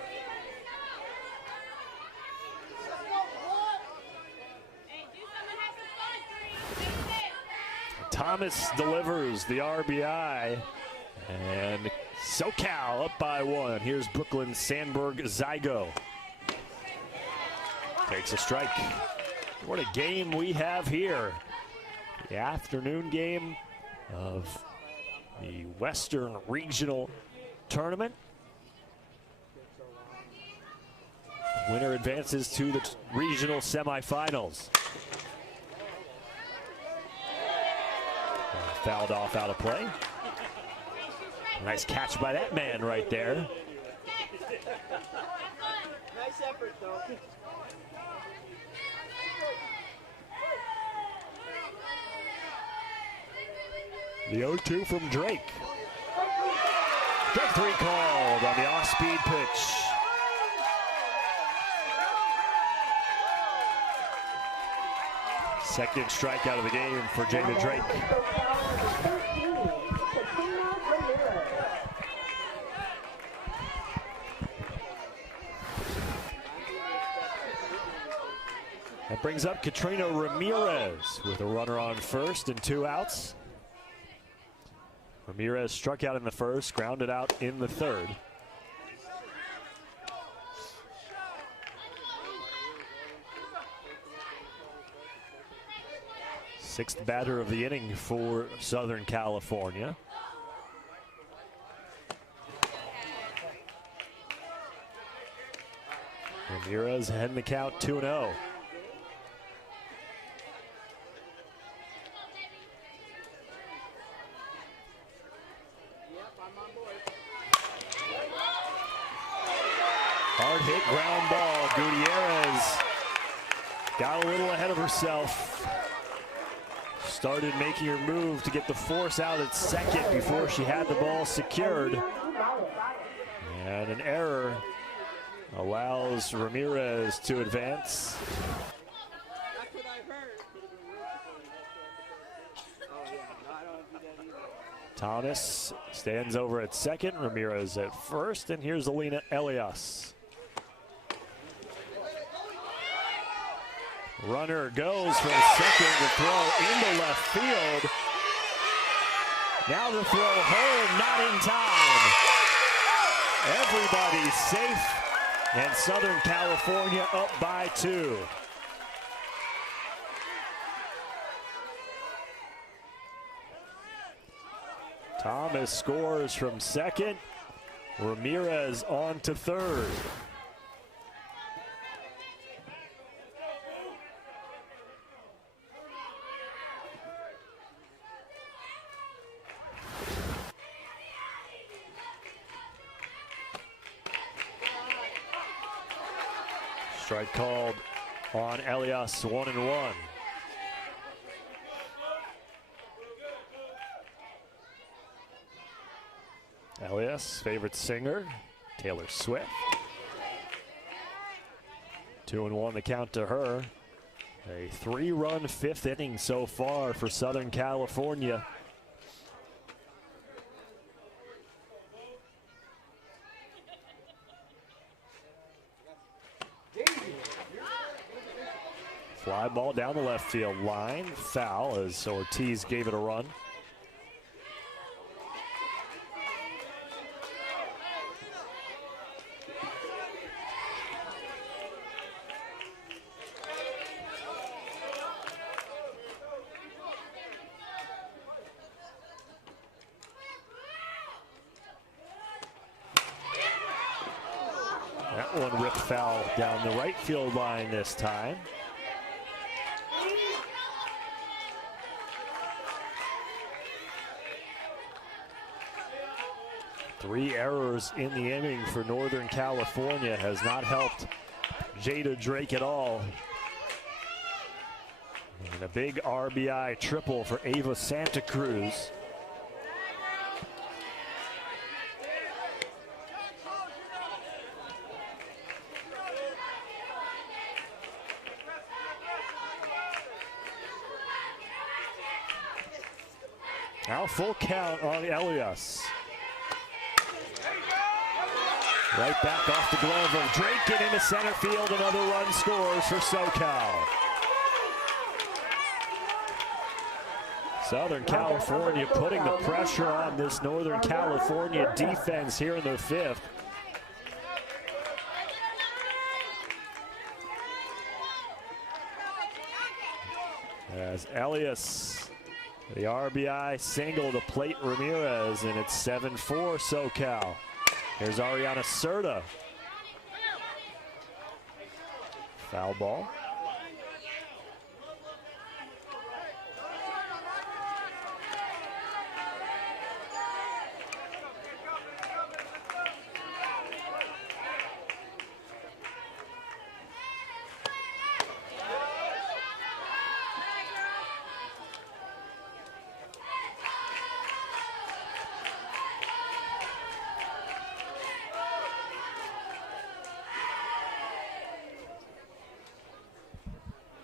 Thomas delivers the RBI. And SoCal up by 1. Here's Brooklyn Sandberg Zygo. Takes a strike. What a game we have here. The afternoon game of the Western Regional Tournament. Winner advances to the regional semifinals. Fouled off out of play. Nice catch by that man right there. Nice effort, though. The 0-2 from Drake. Strike 3 called on the off-speed pitch. Second strikeout of the game for Jada Drake. That brings up Katrina Ramirez with a runner on first and 2 outs. Ramirez struck out in the first, grounded out in the third. Sixth batter of the inning for Southern California. Ramirez heading the count 2-0. Hard hit ground ball. Gutierrez got a little ahead of herself. Started making her move to get the force out at second before she had the ball secured. And an error allows Ramirez to advance. That's what I heard. Oh, yeah. No, I don't do that either. Thomas stands over at second, Ramirez at first, and here's Alina Elias. Runner goes from second to throw into left field. Now the throw home, not in time. Everybody's safe, and Southern California up by 2. Thomas scores from second. Ramirez on to third. Strike called on Elias, 1-1. Elias, favorite singer, Taylor Swift. 2-1 the count to her. A 3-run 5th inning so far for Southern California. Fly ball down the left field line. Foul as Ortiz gave it a run. That one ripped foul down the right field line this time. Three errors in the inning for Northern California has not helped Jada Drake at all. And a big RBI triple for Ava Santa Cruz. Now full count on Elias. Right back off the glove of Drake and into center field. Another run scores for SoCal. Southern California putting the pressure on this Northern California defense here in the fifth. As Elias, the RBI single to plate Ramirez, and it's 7-4 SoCal. Here's Ariana Serta. Foul ball.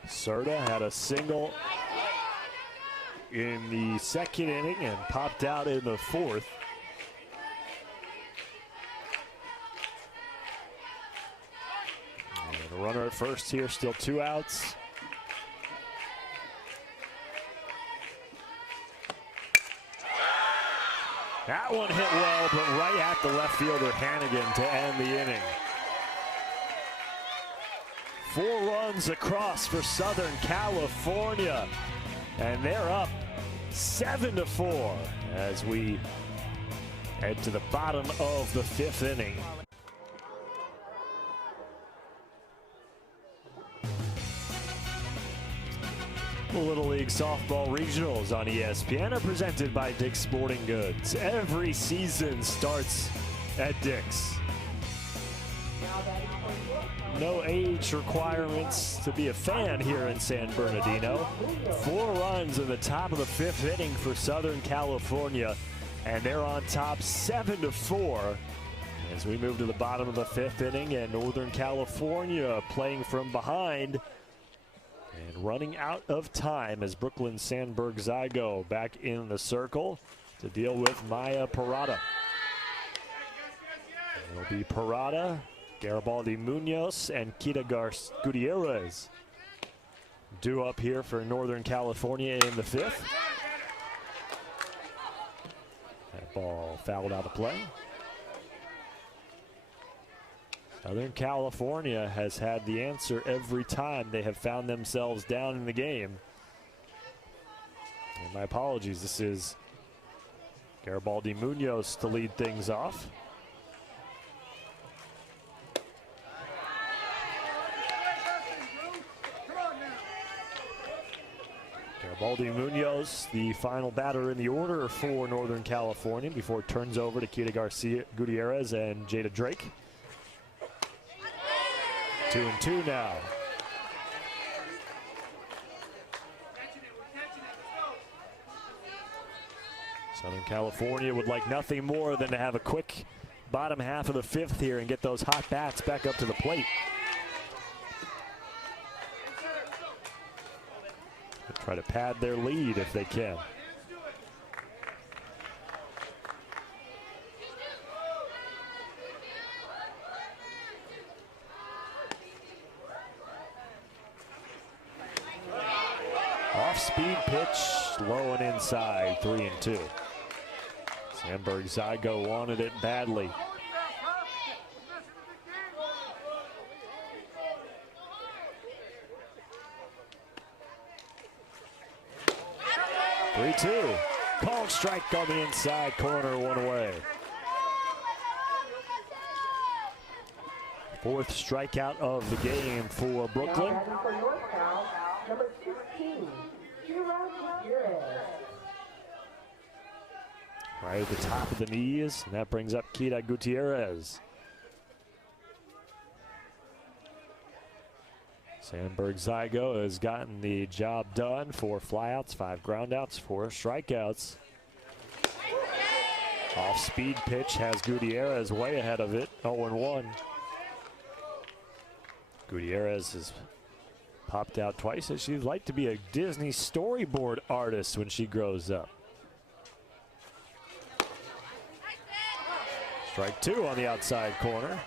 Serta had a single in the second inning and popped out in the fourth. And a runner at first here, still 2 outs. That one hit well, but right at the left fielder Hannigan to end the inning. 4 runs across for Southern California, and they're up 7-4 as we head to the bottom of the 5th inning. The Little League Softball Regionals on ESPN are presented by Dick's Sporting Goods. Every season starts at Dick's. No age requirements to be a fan here in San Bernardino. 4 runs in the top of the 5th inning for Southern California, and they're on top 7-4 as we move to the bottom of the 5th inning, and Northern California playing from behind and running out of time as Brooklyn Sandberg Zygo back in the circle to deal with Maya Parada. It'll be Parada, Garibaldi Munoz, and Kita Gutierrez due up here for Northern California in the 5th. That ball fouled out of play. Southern California has had the answer every time they have found themselves down in the game. And my apologies, this is Garibaldi Munoz to lead things off. Garibaldi Munoz, the final batter in the order for Northern California before it turns over to Kita Gutierrez and Jada Drake. 2-2 now. Southern California would like nothing more than to have a quick bottom half of the 5th here and get those hot bats back up to the plate. They'll try to pad their lead if they can. Off-speed pitch, low and inside, 3-2. Sandberg Zygo wanted it badly. Three-two. Called strike on the inside corner, 1 away. 4th strikeout of the game for Brooklyn. For NorCal, number 16, Right at the top of the knees, and that brings up Kita Gutierrez. Sandberg Zygo has gotten the job done. 4 flyouts, 5 groundouts, 4 strikeouts. Off-speed pitch has Gutierrez way ahead of it, 0-1. Gutierrez has popped out twice, and she'd like to be a Disney storyboard artist when she grows up. Strike 2 on the outside corner.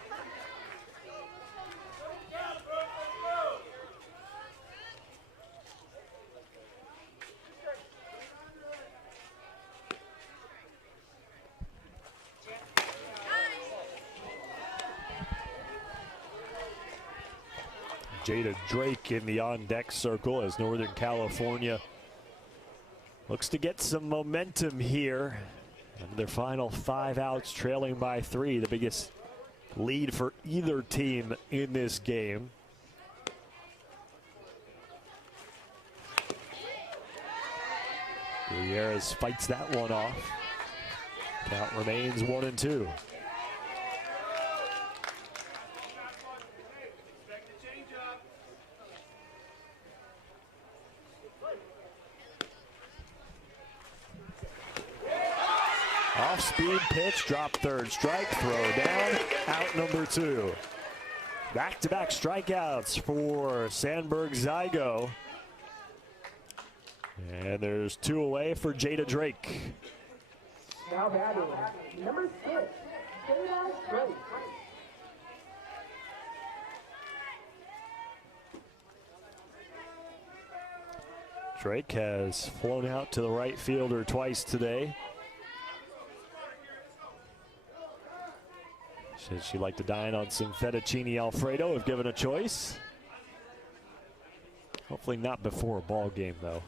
Jada Drake in the on-deck circle as Northern California looks to get some momentum here. And their final 5 outs, trailing by 3, the biggest lead for either team in this game. Gutierrez fights that one off. Count remains 1-2. Off-speed pitch, drop third strike, throw down, out number 2. Back-to-back strikeouts for Sandberg Zygo. And there's 2 away for Jada Drake. Now batting, number 6, Jada Drake. Drake has flown out to the right fielder twice today. Said she'd like to dine on some fettuccine Alfredo if given a choice. Hopefully not before a ball game, though.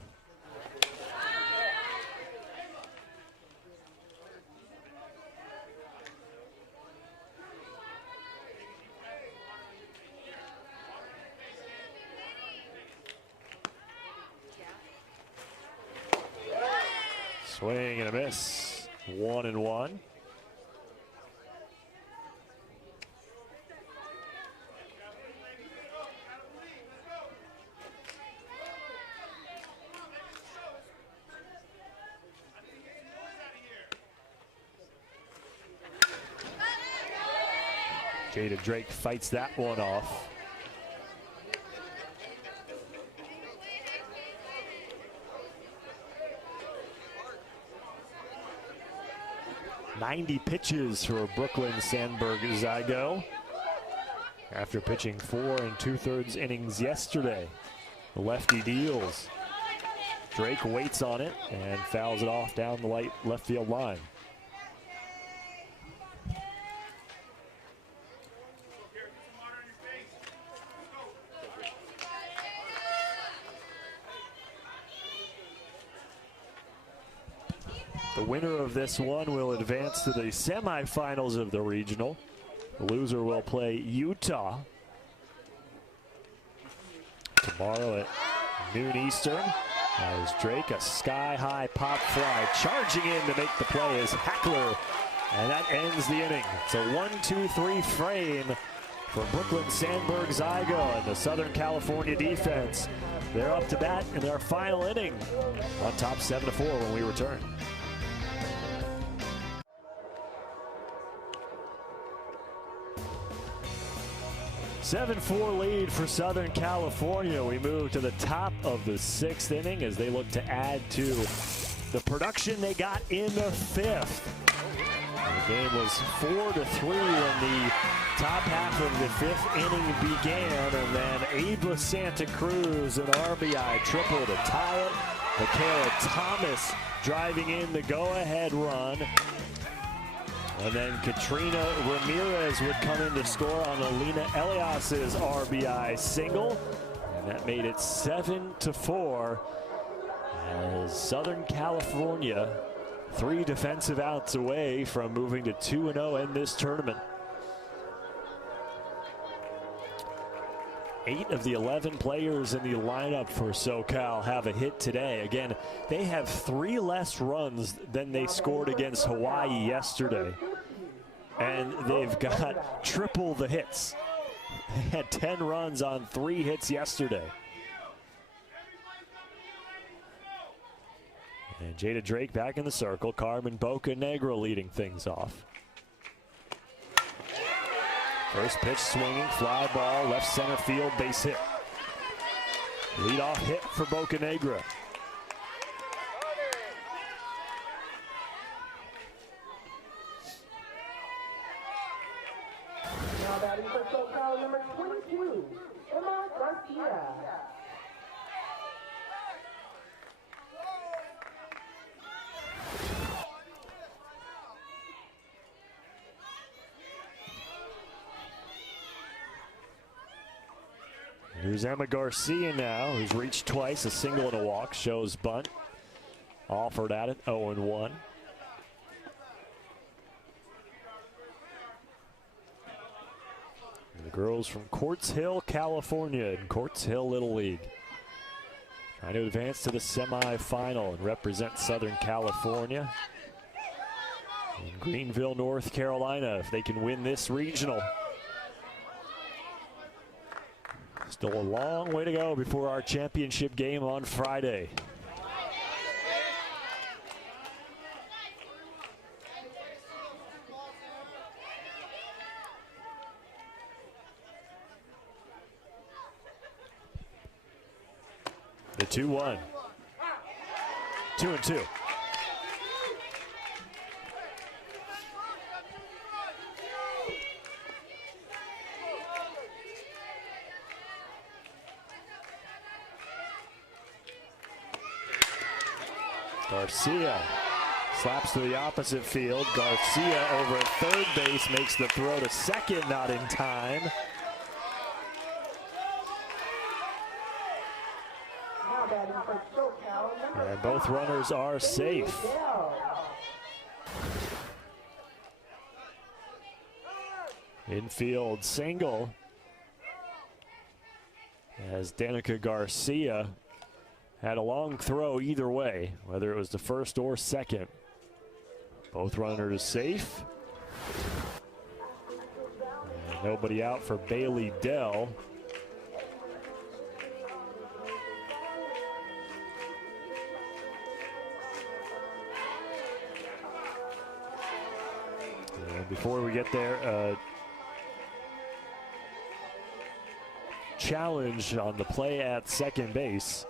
Swing and a miss. 1-1. Jada Drake fights that one off. .90 pitches for Brooklyn Sandberg Zygo after pitching 4 2/3 innings yesterday. The lefty deals. Drake waits on it and fouls it off down the left field line. The winner of this one will advance to the semifinals of the regional. The loser will play Utah tomorrow at noon Eastern. As Drake, a sky-high pop fly, charging in to make the play is Hackler, and that ends the inning. It's a 1-2-3 frame for Brooklyn Sandberg Zygo and the Southern California defense. They're up to bat in their final inning on top 7-4 when we return. 7-4 lead for Southern California. We move to the top of the 6th inning as they look to add to the production they got in the 5th. The game was 4-3 when the top half of the 5th inning began, and then Ava Santa Cruz, an RBI triple to tie it. Michaela Thomas driving in the go-ahead run. And then Katrina Ramirez would come in to score on Alina Elias's RBI single. And that made it 7-4 as Southern California 3 defensive outs away from moving to 2-0 in this tournament. 8 of the 11 players in the lineup for SoCal have a hit today. Again, they have 3 less runs than they scored against Hawaii yesterday. And they've got triple the hits. They had 10 runs on 3 hits yesterday. And Jada Drake back in the circle. Carmen Bocanegra leading things off. First pitch swinging, fly ball, left center field, base hit. Leadoff hit for Bocanegra. Now batting for SoCal, number 22, Emma Garcia. Here's Emma Garcia now, who's reached twice, a single and a walk, shows bunt. Offered at it, 0-1. The girls from Quartz Hill, California, in Quartz Hill Little League, trying to advance to the semifinal and represent Southern California in Greenville, North Carolina, if they can win this regional. Still a long way to go before our championship game on Friday. The 2-1. 2-2. Garcia slaps to the opposite field. Garcia over at third base makes the throw to second, not in time. Now batting for SoCal, And both runners are safe. Infield single as Danica Garcia had a long throw either way, whether it was the first or second. Both runners safe. And nobody out for Bailey Dell. And before we get there, challenge on the play at second base.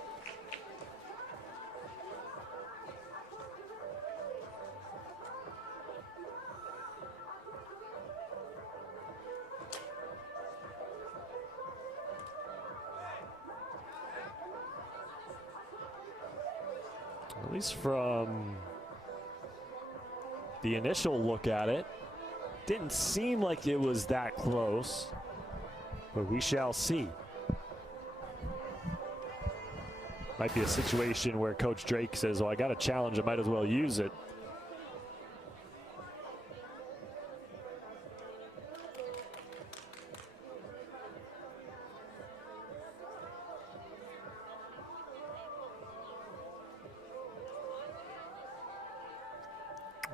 At least from the initial look at it, didn't seem like it was that close, but we shall see. Might be a situation where Coach Drake says, well, I got a challenge, I might as well use it.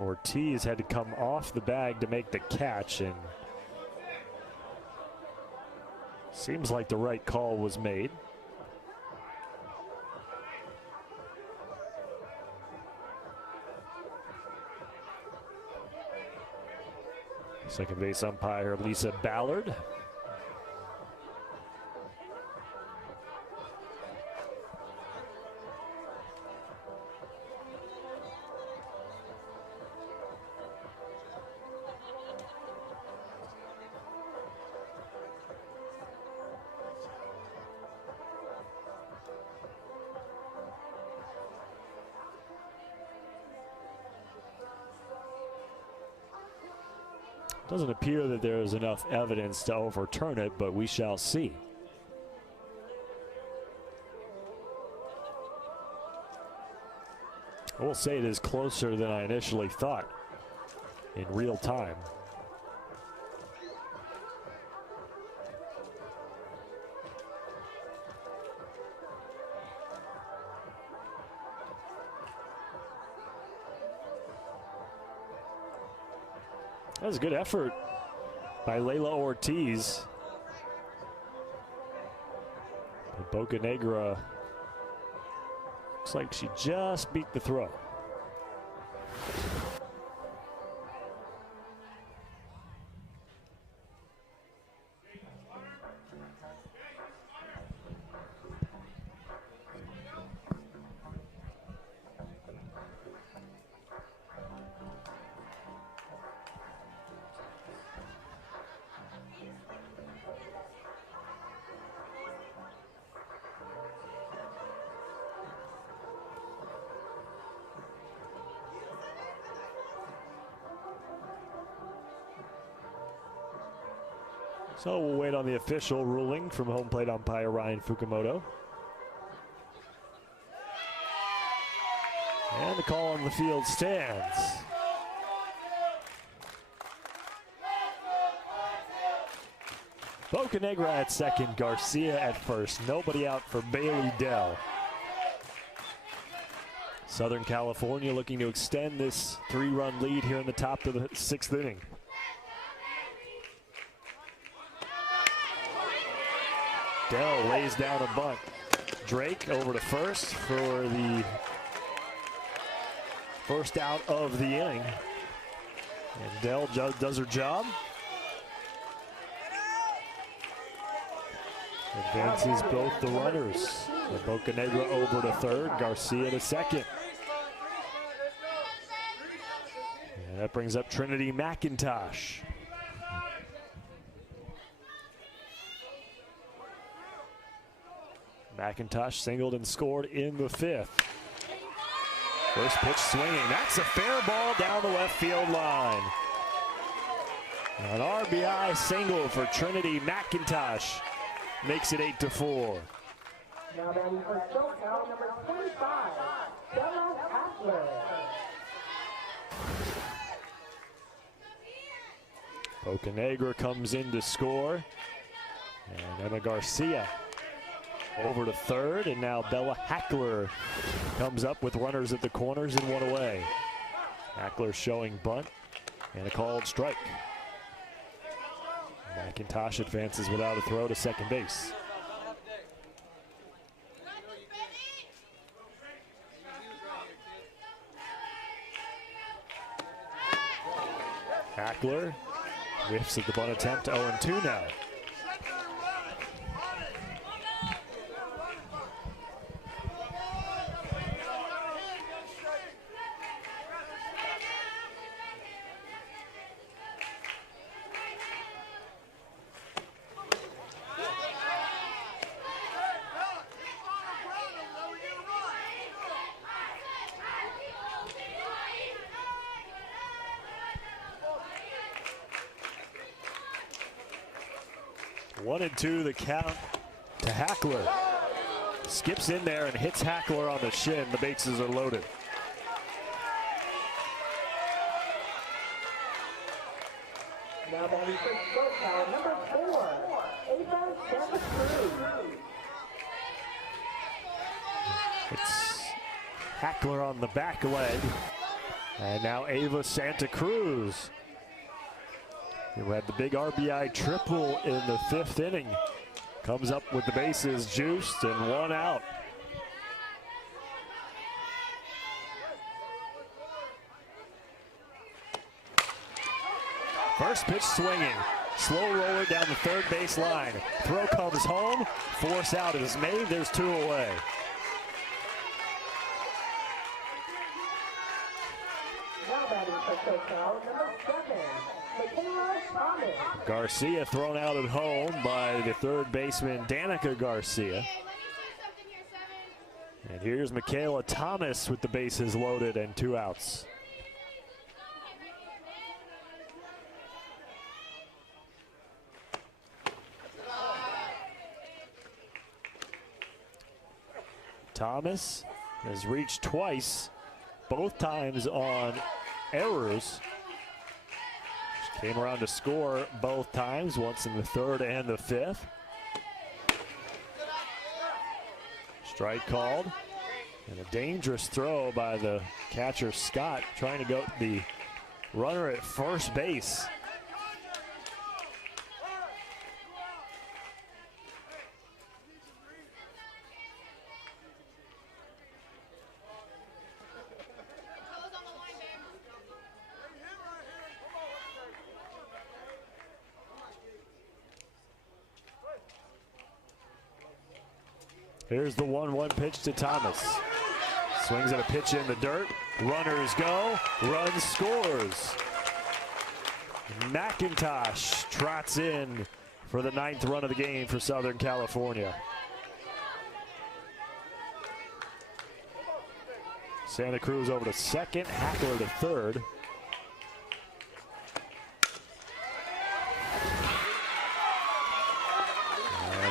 Ortiz had to come off the bag to make the catch, and seems like the right call was made. Second base umpire Lisa Ballard. Doesn't appear that there is enough evidence to overturn it, but we shall see. I will say it is closer than I initially thought in real time. That was a good effort by Layla Ortiz. But Boca Negra looks like she just beat the throw. So we'll wait on the official ruling from home plate umpire Ryan Fukumoto. And the call on the field stands. Bocanegra at second, Garcia at first. Nobody out for Bailey Dell. Southern California looking to extend this 3-run lead here in the top of the 6th inning. Dell lays down a bunt. Drake over to first for the first out of the inning. And Dell does her job. Advances both the runners. Bocanegra over to third, Garcia to second. And that brings up Trinity McIntosh. McIntosh singled and scored in the 5th. First pitch swinging. That's a fair ball down the left field line. An RBI single for Trinity McIntosh makes it 8-4. Now batting for SoCal, number 25, Bella Hackler. Bocanegra comes in to score. And Emma Garcia over to third, and now Bella Hackler comes up with runners at the corners and one away. Hackler showing bunt and a called strike. McIntosh advances without a throw to second base. Hackler whiffs at the bunt attempt, 0-2 now. One and two, the count to Hackler. Skips in there and hits Hackler on the shin. The bases are loaded. Now batting for SoCal, number 4, Ava Santa Cruz. It's Hackler on the back leg. And now Ava Santa Cruz, who had the big RBI triple in the 5th inning, comes up with the bases juiced and one out. First pitch swinging. Slow roller down the third base line. Throw comes home. Force out is made. There's 2 away. Now batting for SoCal, number 7, Michaela Thomas. Garcia thrown out at home by the third baseman, Danica Garcia. And here's Michaela Thomas with the bases loaded and 2 outs. Thomas has reached twice, both times on errors. She came around to score both times, once in the 3rd and the 5th. Strike called, and a dangerous throw by the catcher Scott, trying to go the runner at first base. Here's the 1-1 pitch to Thomas. Swings at a pitch in the dirt. Runners go. Run scores. McIntosh trots in for the 9th run of the game for Southern California. Santa Cruz over to second. Hackler to third.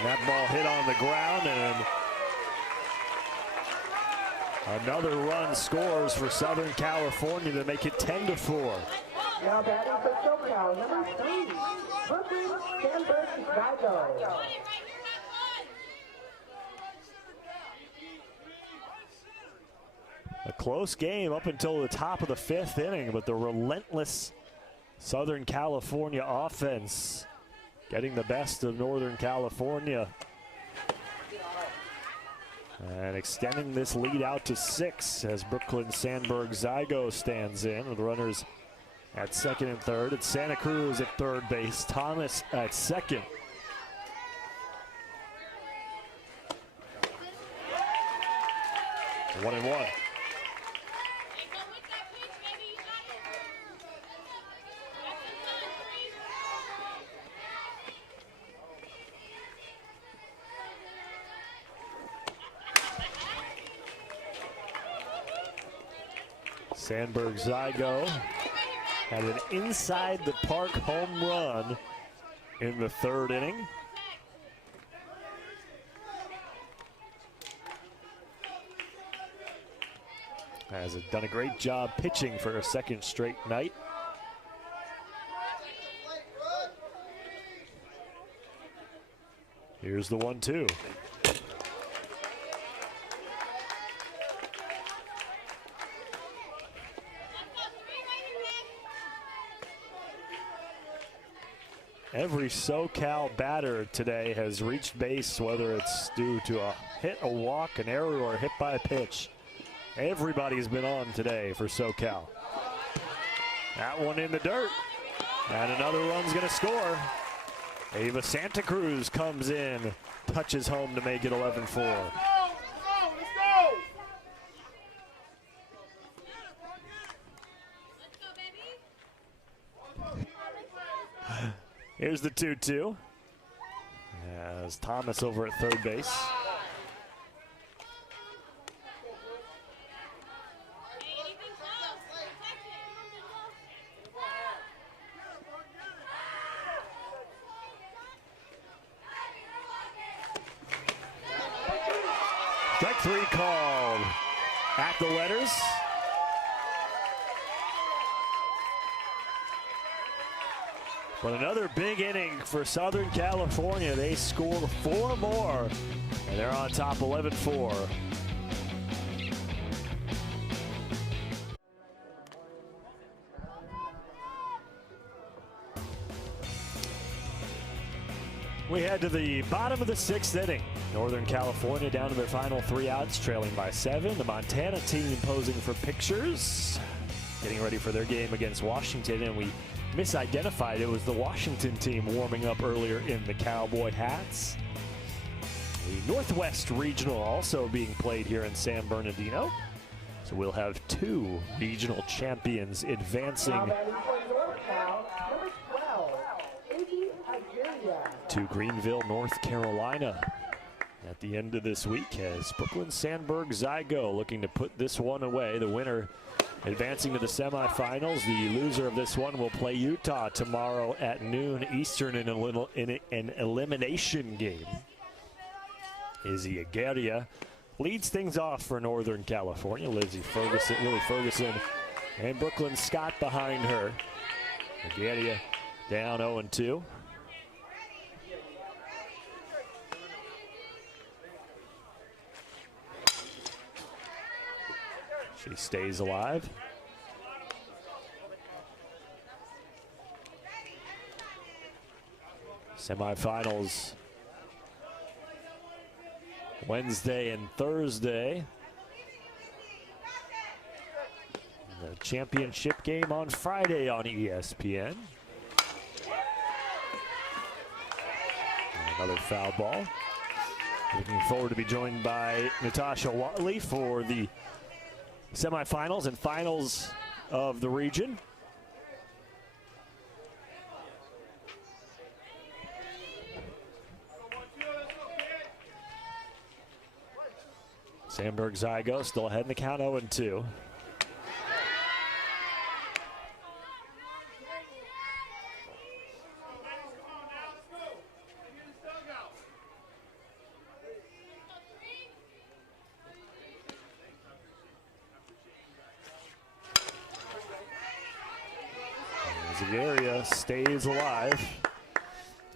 And that ball hit on the ground, and another run scores for Southern California to make it 10-4. Now batting for SoCal, number 3, Brooklyn Sandberg-Zigo. A close game up until the top of the 5th inning, but the relentless Southern California offense getting the best of Northern California and extending this lead out to 6 as Brooklyn Sandberg-Zigo stands in with runners at 2nd and 3rd. It's Santa Cruz at 3rd base, Thomas at 2nd. One and one. Sandberg-Zigo had an inside the park home run in the 3rd inning. Has done a great job pitching for a 2nd straight night. Here's the 1-2. Every SoCal batter today has reached base, whether it's due to a hit, a walk, an error, or a hit by a pitch. Everybody's been on today for SoCal. That one in the dirt, and another run's gonna score. Ava Santa Cruz comes in, touches home to make it 11-4. Here's the 2-2. As Thomas over at 3rd base. Strike 3 called at the letters. But another big inning for Southern California. They score 4 more, and they're on top 11-4. We head to the bottom of the 6th inning. Northern California down to their final 3 outs, trailing by 7. The Montana team posing for pictures, getting ready for their game against Washington, and we misidentified. It was the Washington team warming up earlier in the cowboy hats. The Northwest Regional also being played here in San Bernardino. So we'll have 2 regional champions advancing to Greenville, North Carolina at the end of this week, as Brooklyn Sandberg-Zigo looking to put this one away. The winner advancing to the semifinals. The loser of this one will play Utah tomorrow at noon Eastern in an elimination game. Izzy Aguirre leads things off for Northern California. Lily Ferguson, and Brooklyn Scott behind her. Aguirre down 0-2. She stays alive. Semifinals Wednesday and Thursday. The championship game on Friday on ESPN. Another foul ball. Looking forward to be joined by Natasha Watley for the semifinals and finals of the region. Sandberg-Zigo still ahead in the count, 0-2. The area stays alive.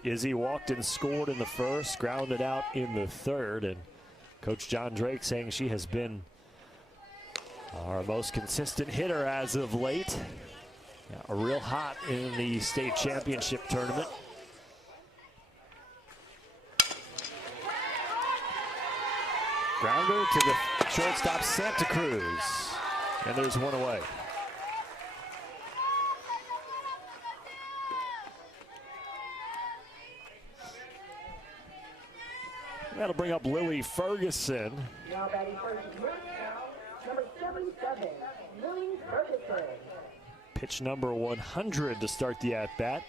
Izzy walked and scored in the first, grounded out in the third, and Coach John Drake saying she has been our most consistent hitter as of late. Yeah, real hot in the state championship tournament. Grounder to the shortstop, Santa Cruz, and there's one away. That'll bring up Lily Ferguson. Now batting first is NorCal, number 77, Lily Ferguson. Pitch number 100 to start the at-bat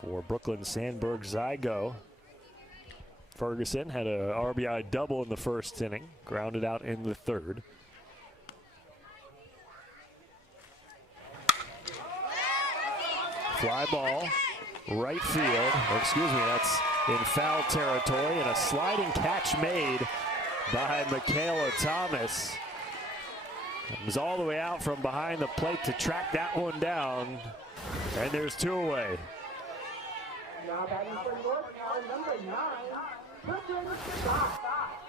for Brooklyn Sandburg Zygo. Ferguson had a RBI double in the first inning, grounded out in the third. Fly ball, right field, or excuse me, that's in foul territory, and a sliding catch made by Michaela Thomas. Comes all the way out from behind the plate to track that one down, and there's two away. Now batting for NorCal, number 9, Brooklyn Scott.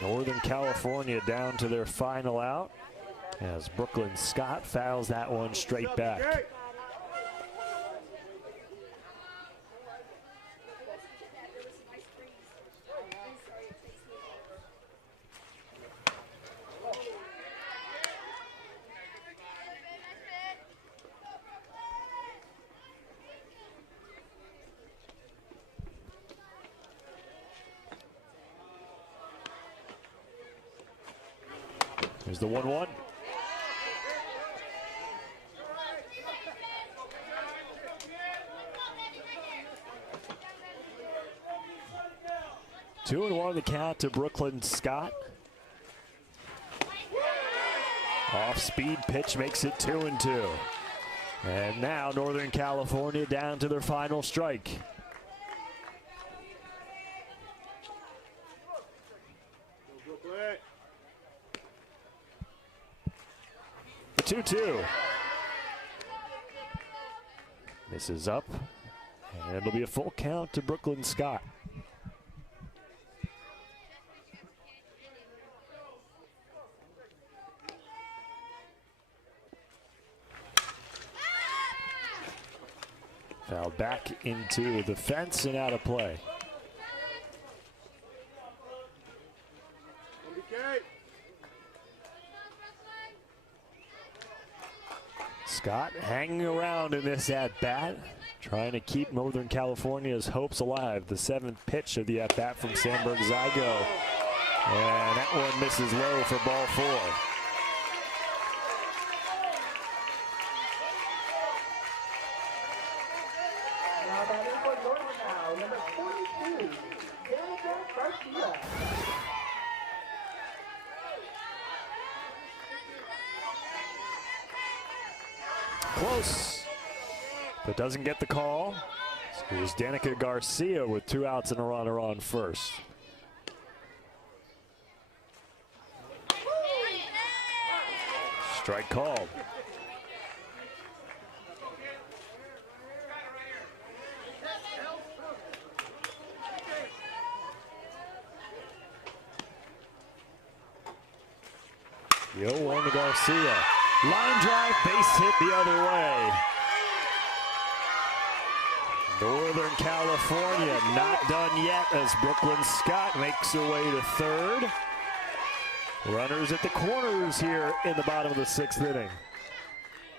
Northern California down to their final out as Brooklyn Scott fouls that one straight back. Here's the 1-1. Two and one the count to Brooklyn Scott. Off-speed pitch makes it 2-2. And now Northern California down to their final strike. The 2-2. This is up, and it'll be a full count to Brooklyn Scott. Foul back into the fence and out of play. Scott hanging around in this at-bat, trying to keep Northern California's hopes alive. The seventh pitch of the at-bat from Sandburg Zygo. And that one misses low for ball 4. Now batting for NorCal, number 42, G04. Close, but doesn't get the call. So here's Danica Garcia with 2 outs and a runner on first. Strike called. The 0-1 to Garcia. Line drive, base hit the other way. Northern California not done yet as Brooklyn Scott makes her way to third. Runners at the corners here in the bottom of the 6th inning.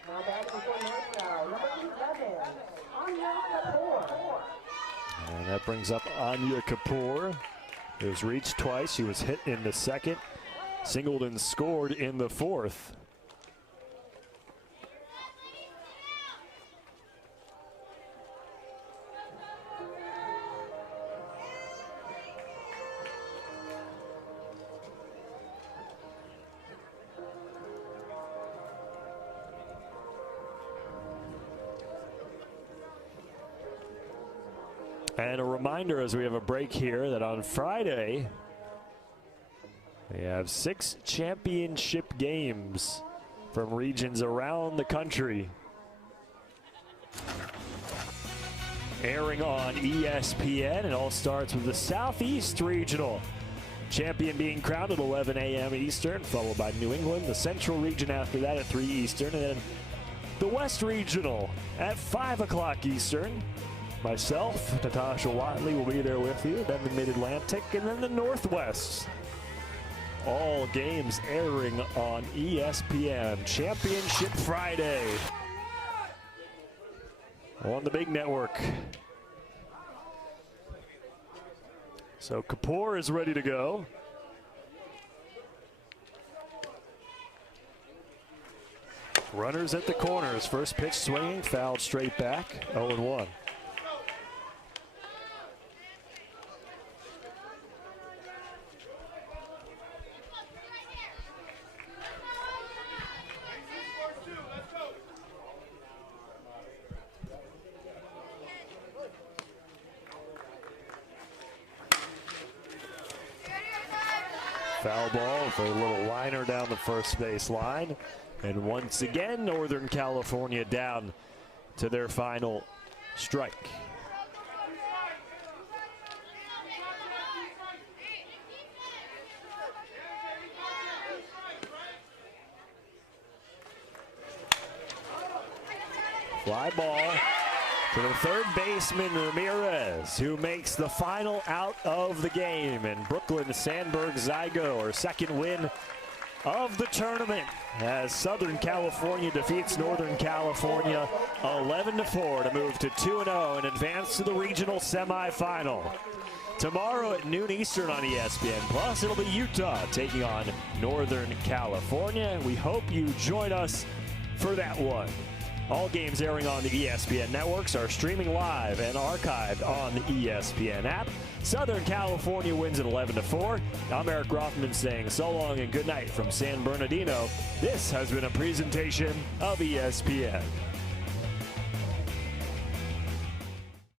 Now batting for NorCal, number 11, Anya Kapoor. And that brings up Anya Kapoor. It was reached twice. She was hit in the second, singled and scored in the 4th. And a reminder as we have a break here that on Friday, We have 6 championship games from regions around the country. Airing on ESPN, it all starts with the Southeast Regional. Champion being crowned at 11 a.m. Eastern, followed by New England. The Central Region after that at 3 Eastern. And then the West Regional at 5 o'clock Eastern. Myself, Natasha Watley, will be there with you. Then the Mid-Atlantic, and then the Northwest. All games airing on ESPN. Championship Friday on the big network. So Kapoor is ready to go. Runners at the corners. First pitch swinging, fouled straight back, 0-1. Foul ball with a little liner down the first base line. And once again, Northern California down to their final strike. Fly ball to the third baseman, Ramirez, who makes the final out of the game. And Brooklyn Sandberg Zygo, her second win of the tournament, as Southern California defeats Northern California 11-4 to move to 2-0 and advance to the regional semifinal. Tomorrow at noon Eastern on ESPN Plus, it'll be Utah taking on Northern California. We hope you join us for that one. All games airing on the ESPN networks are streaming live and archived on the ESPN app. Southern California wins at 11-4. I'm Eric Rothman saying so long and good night from San Bernardino. This has been a presentation of ESPN.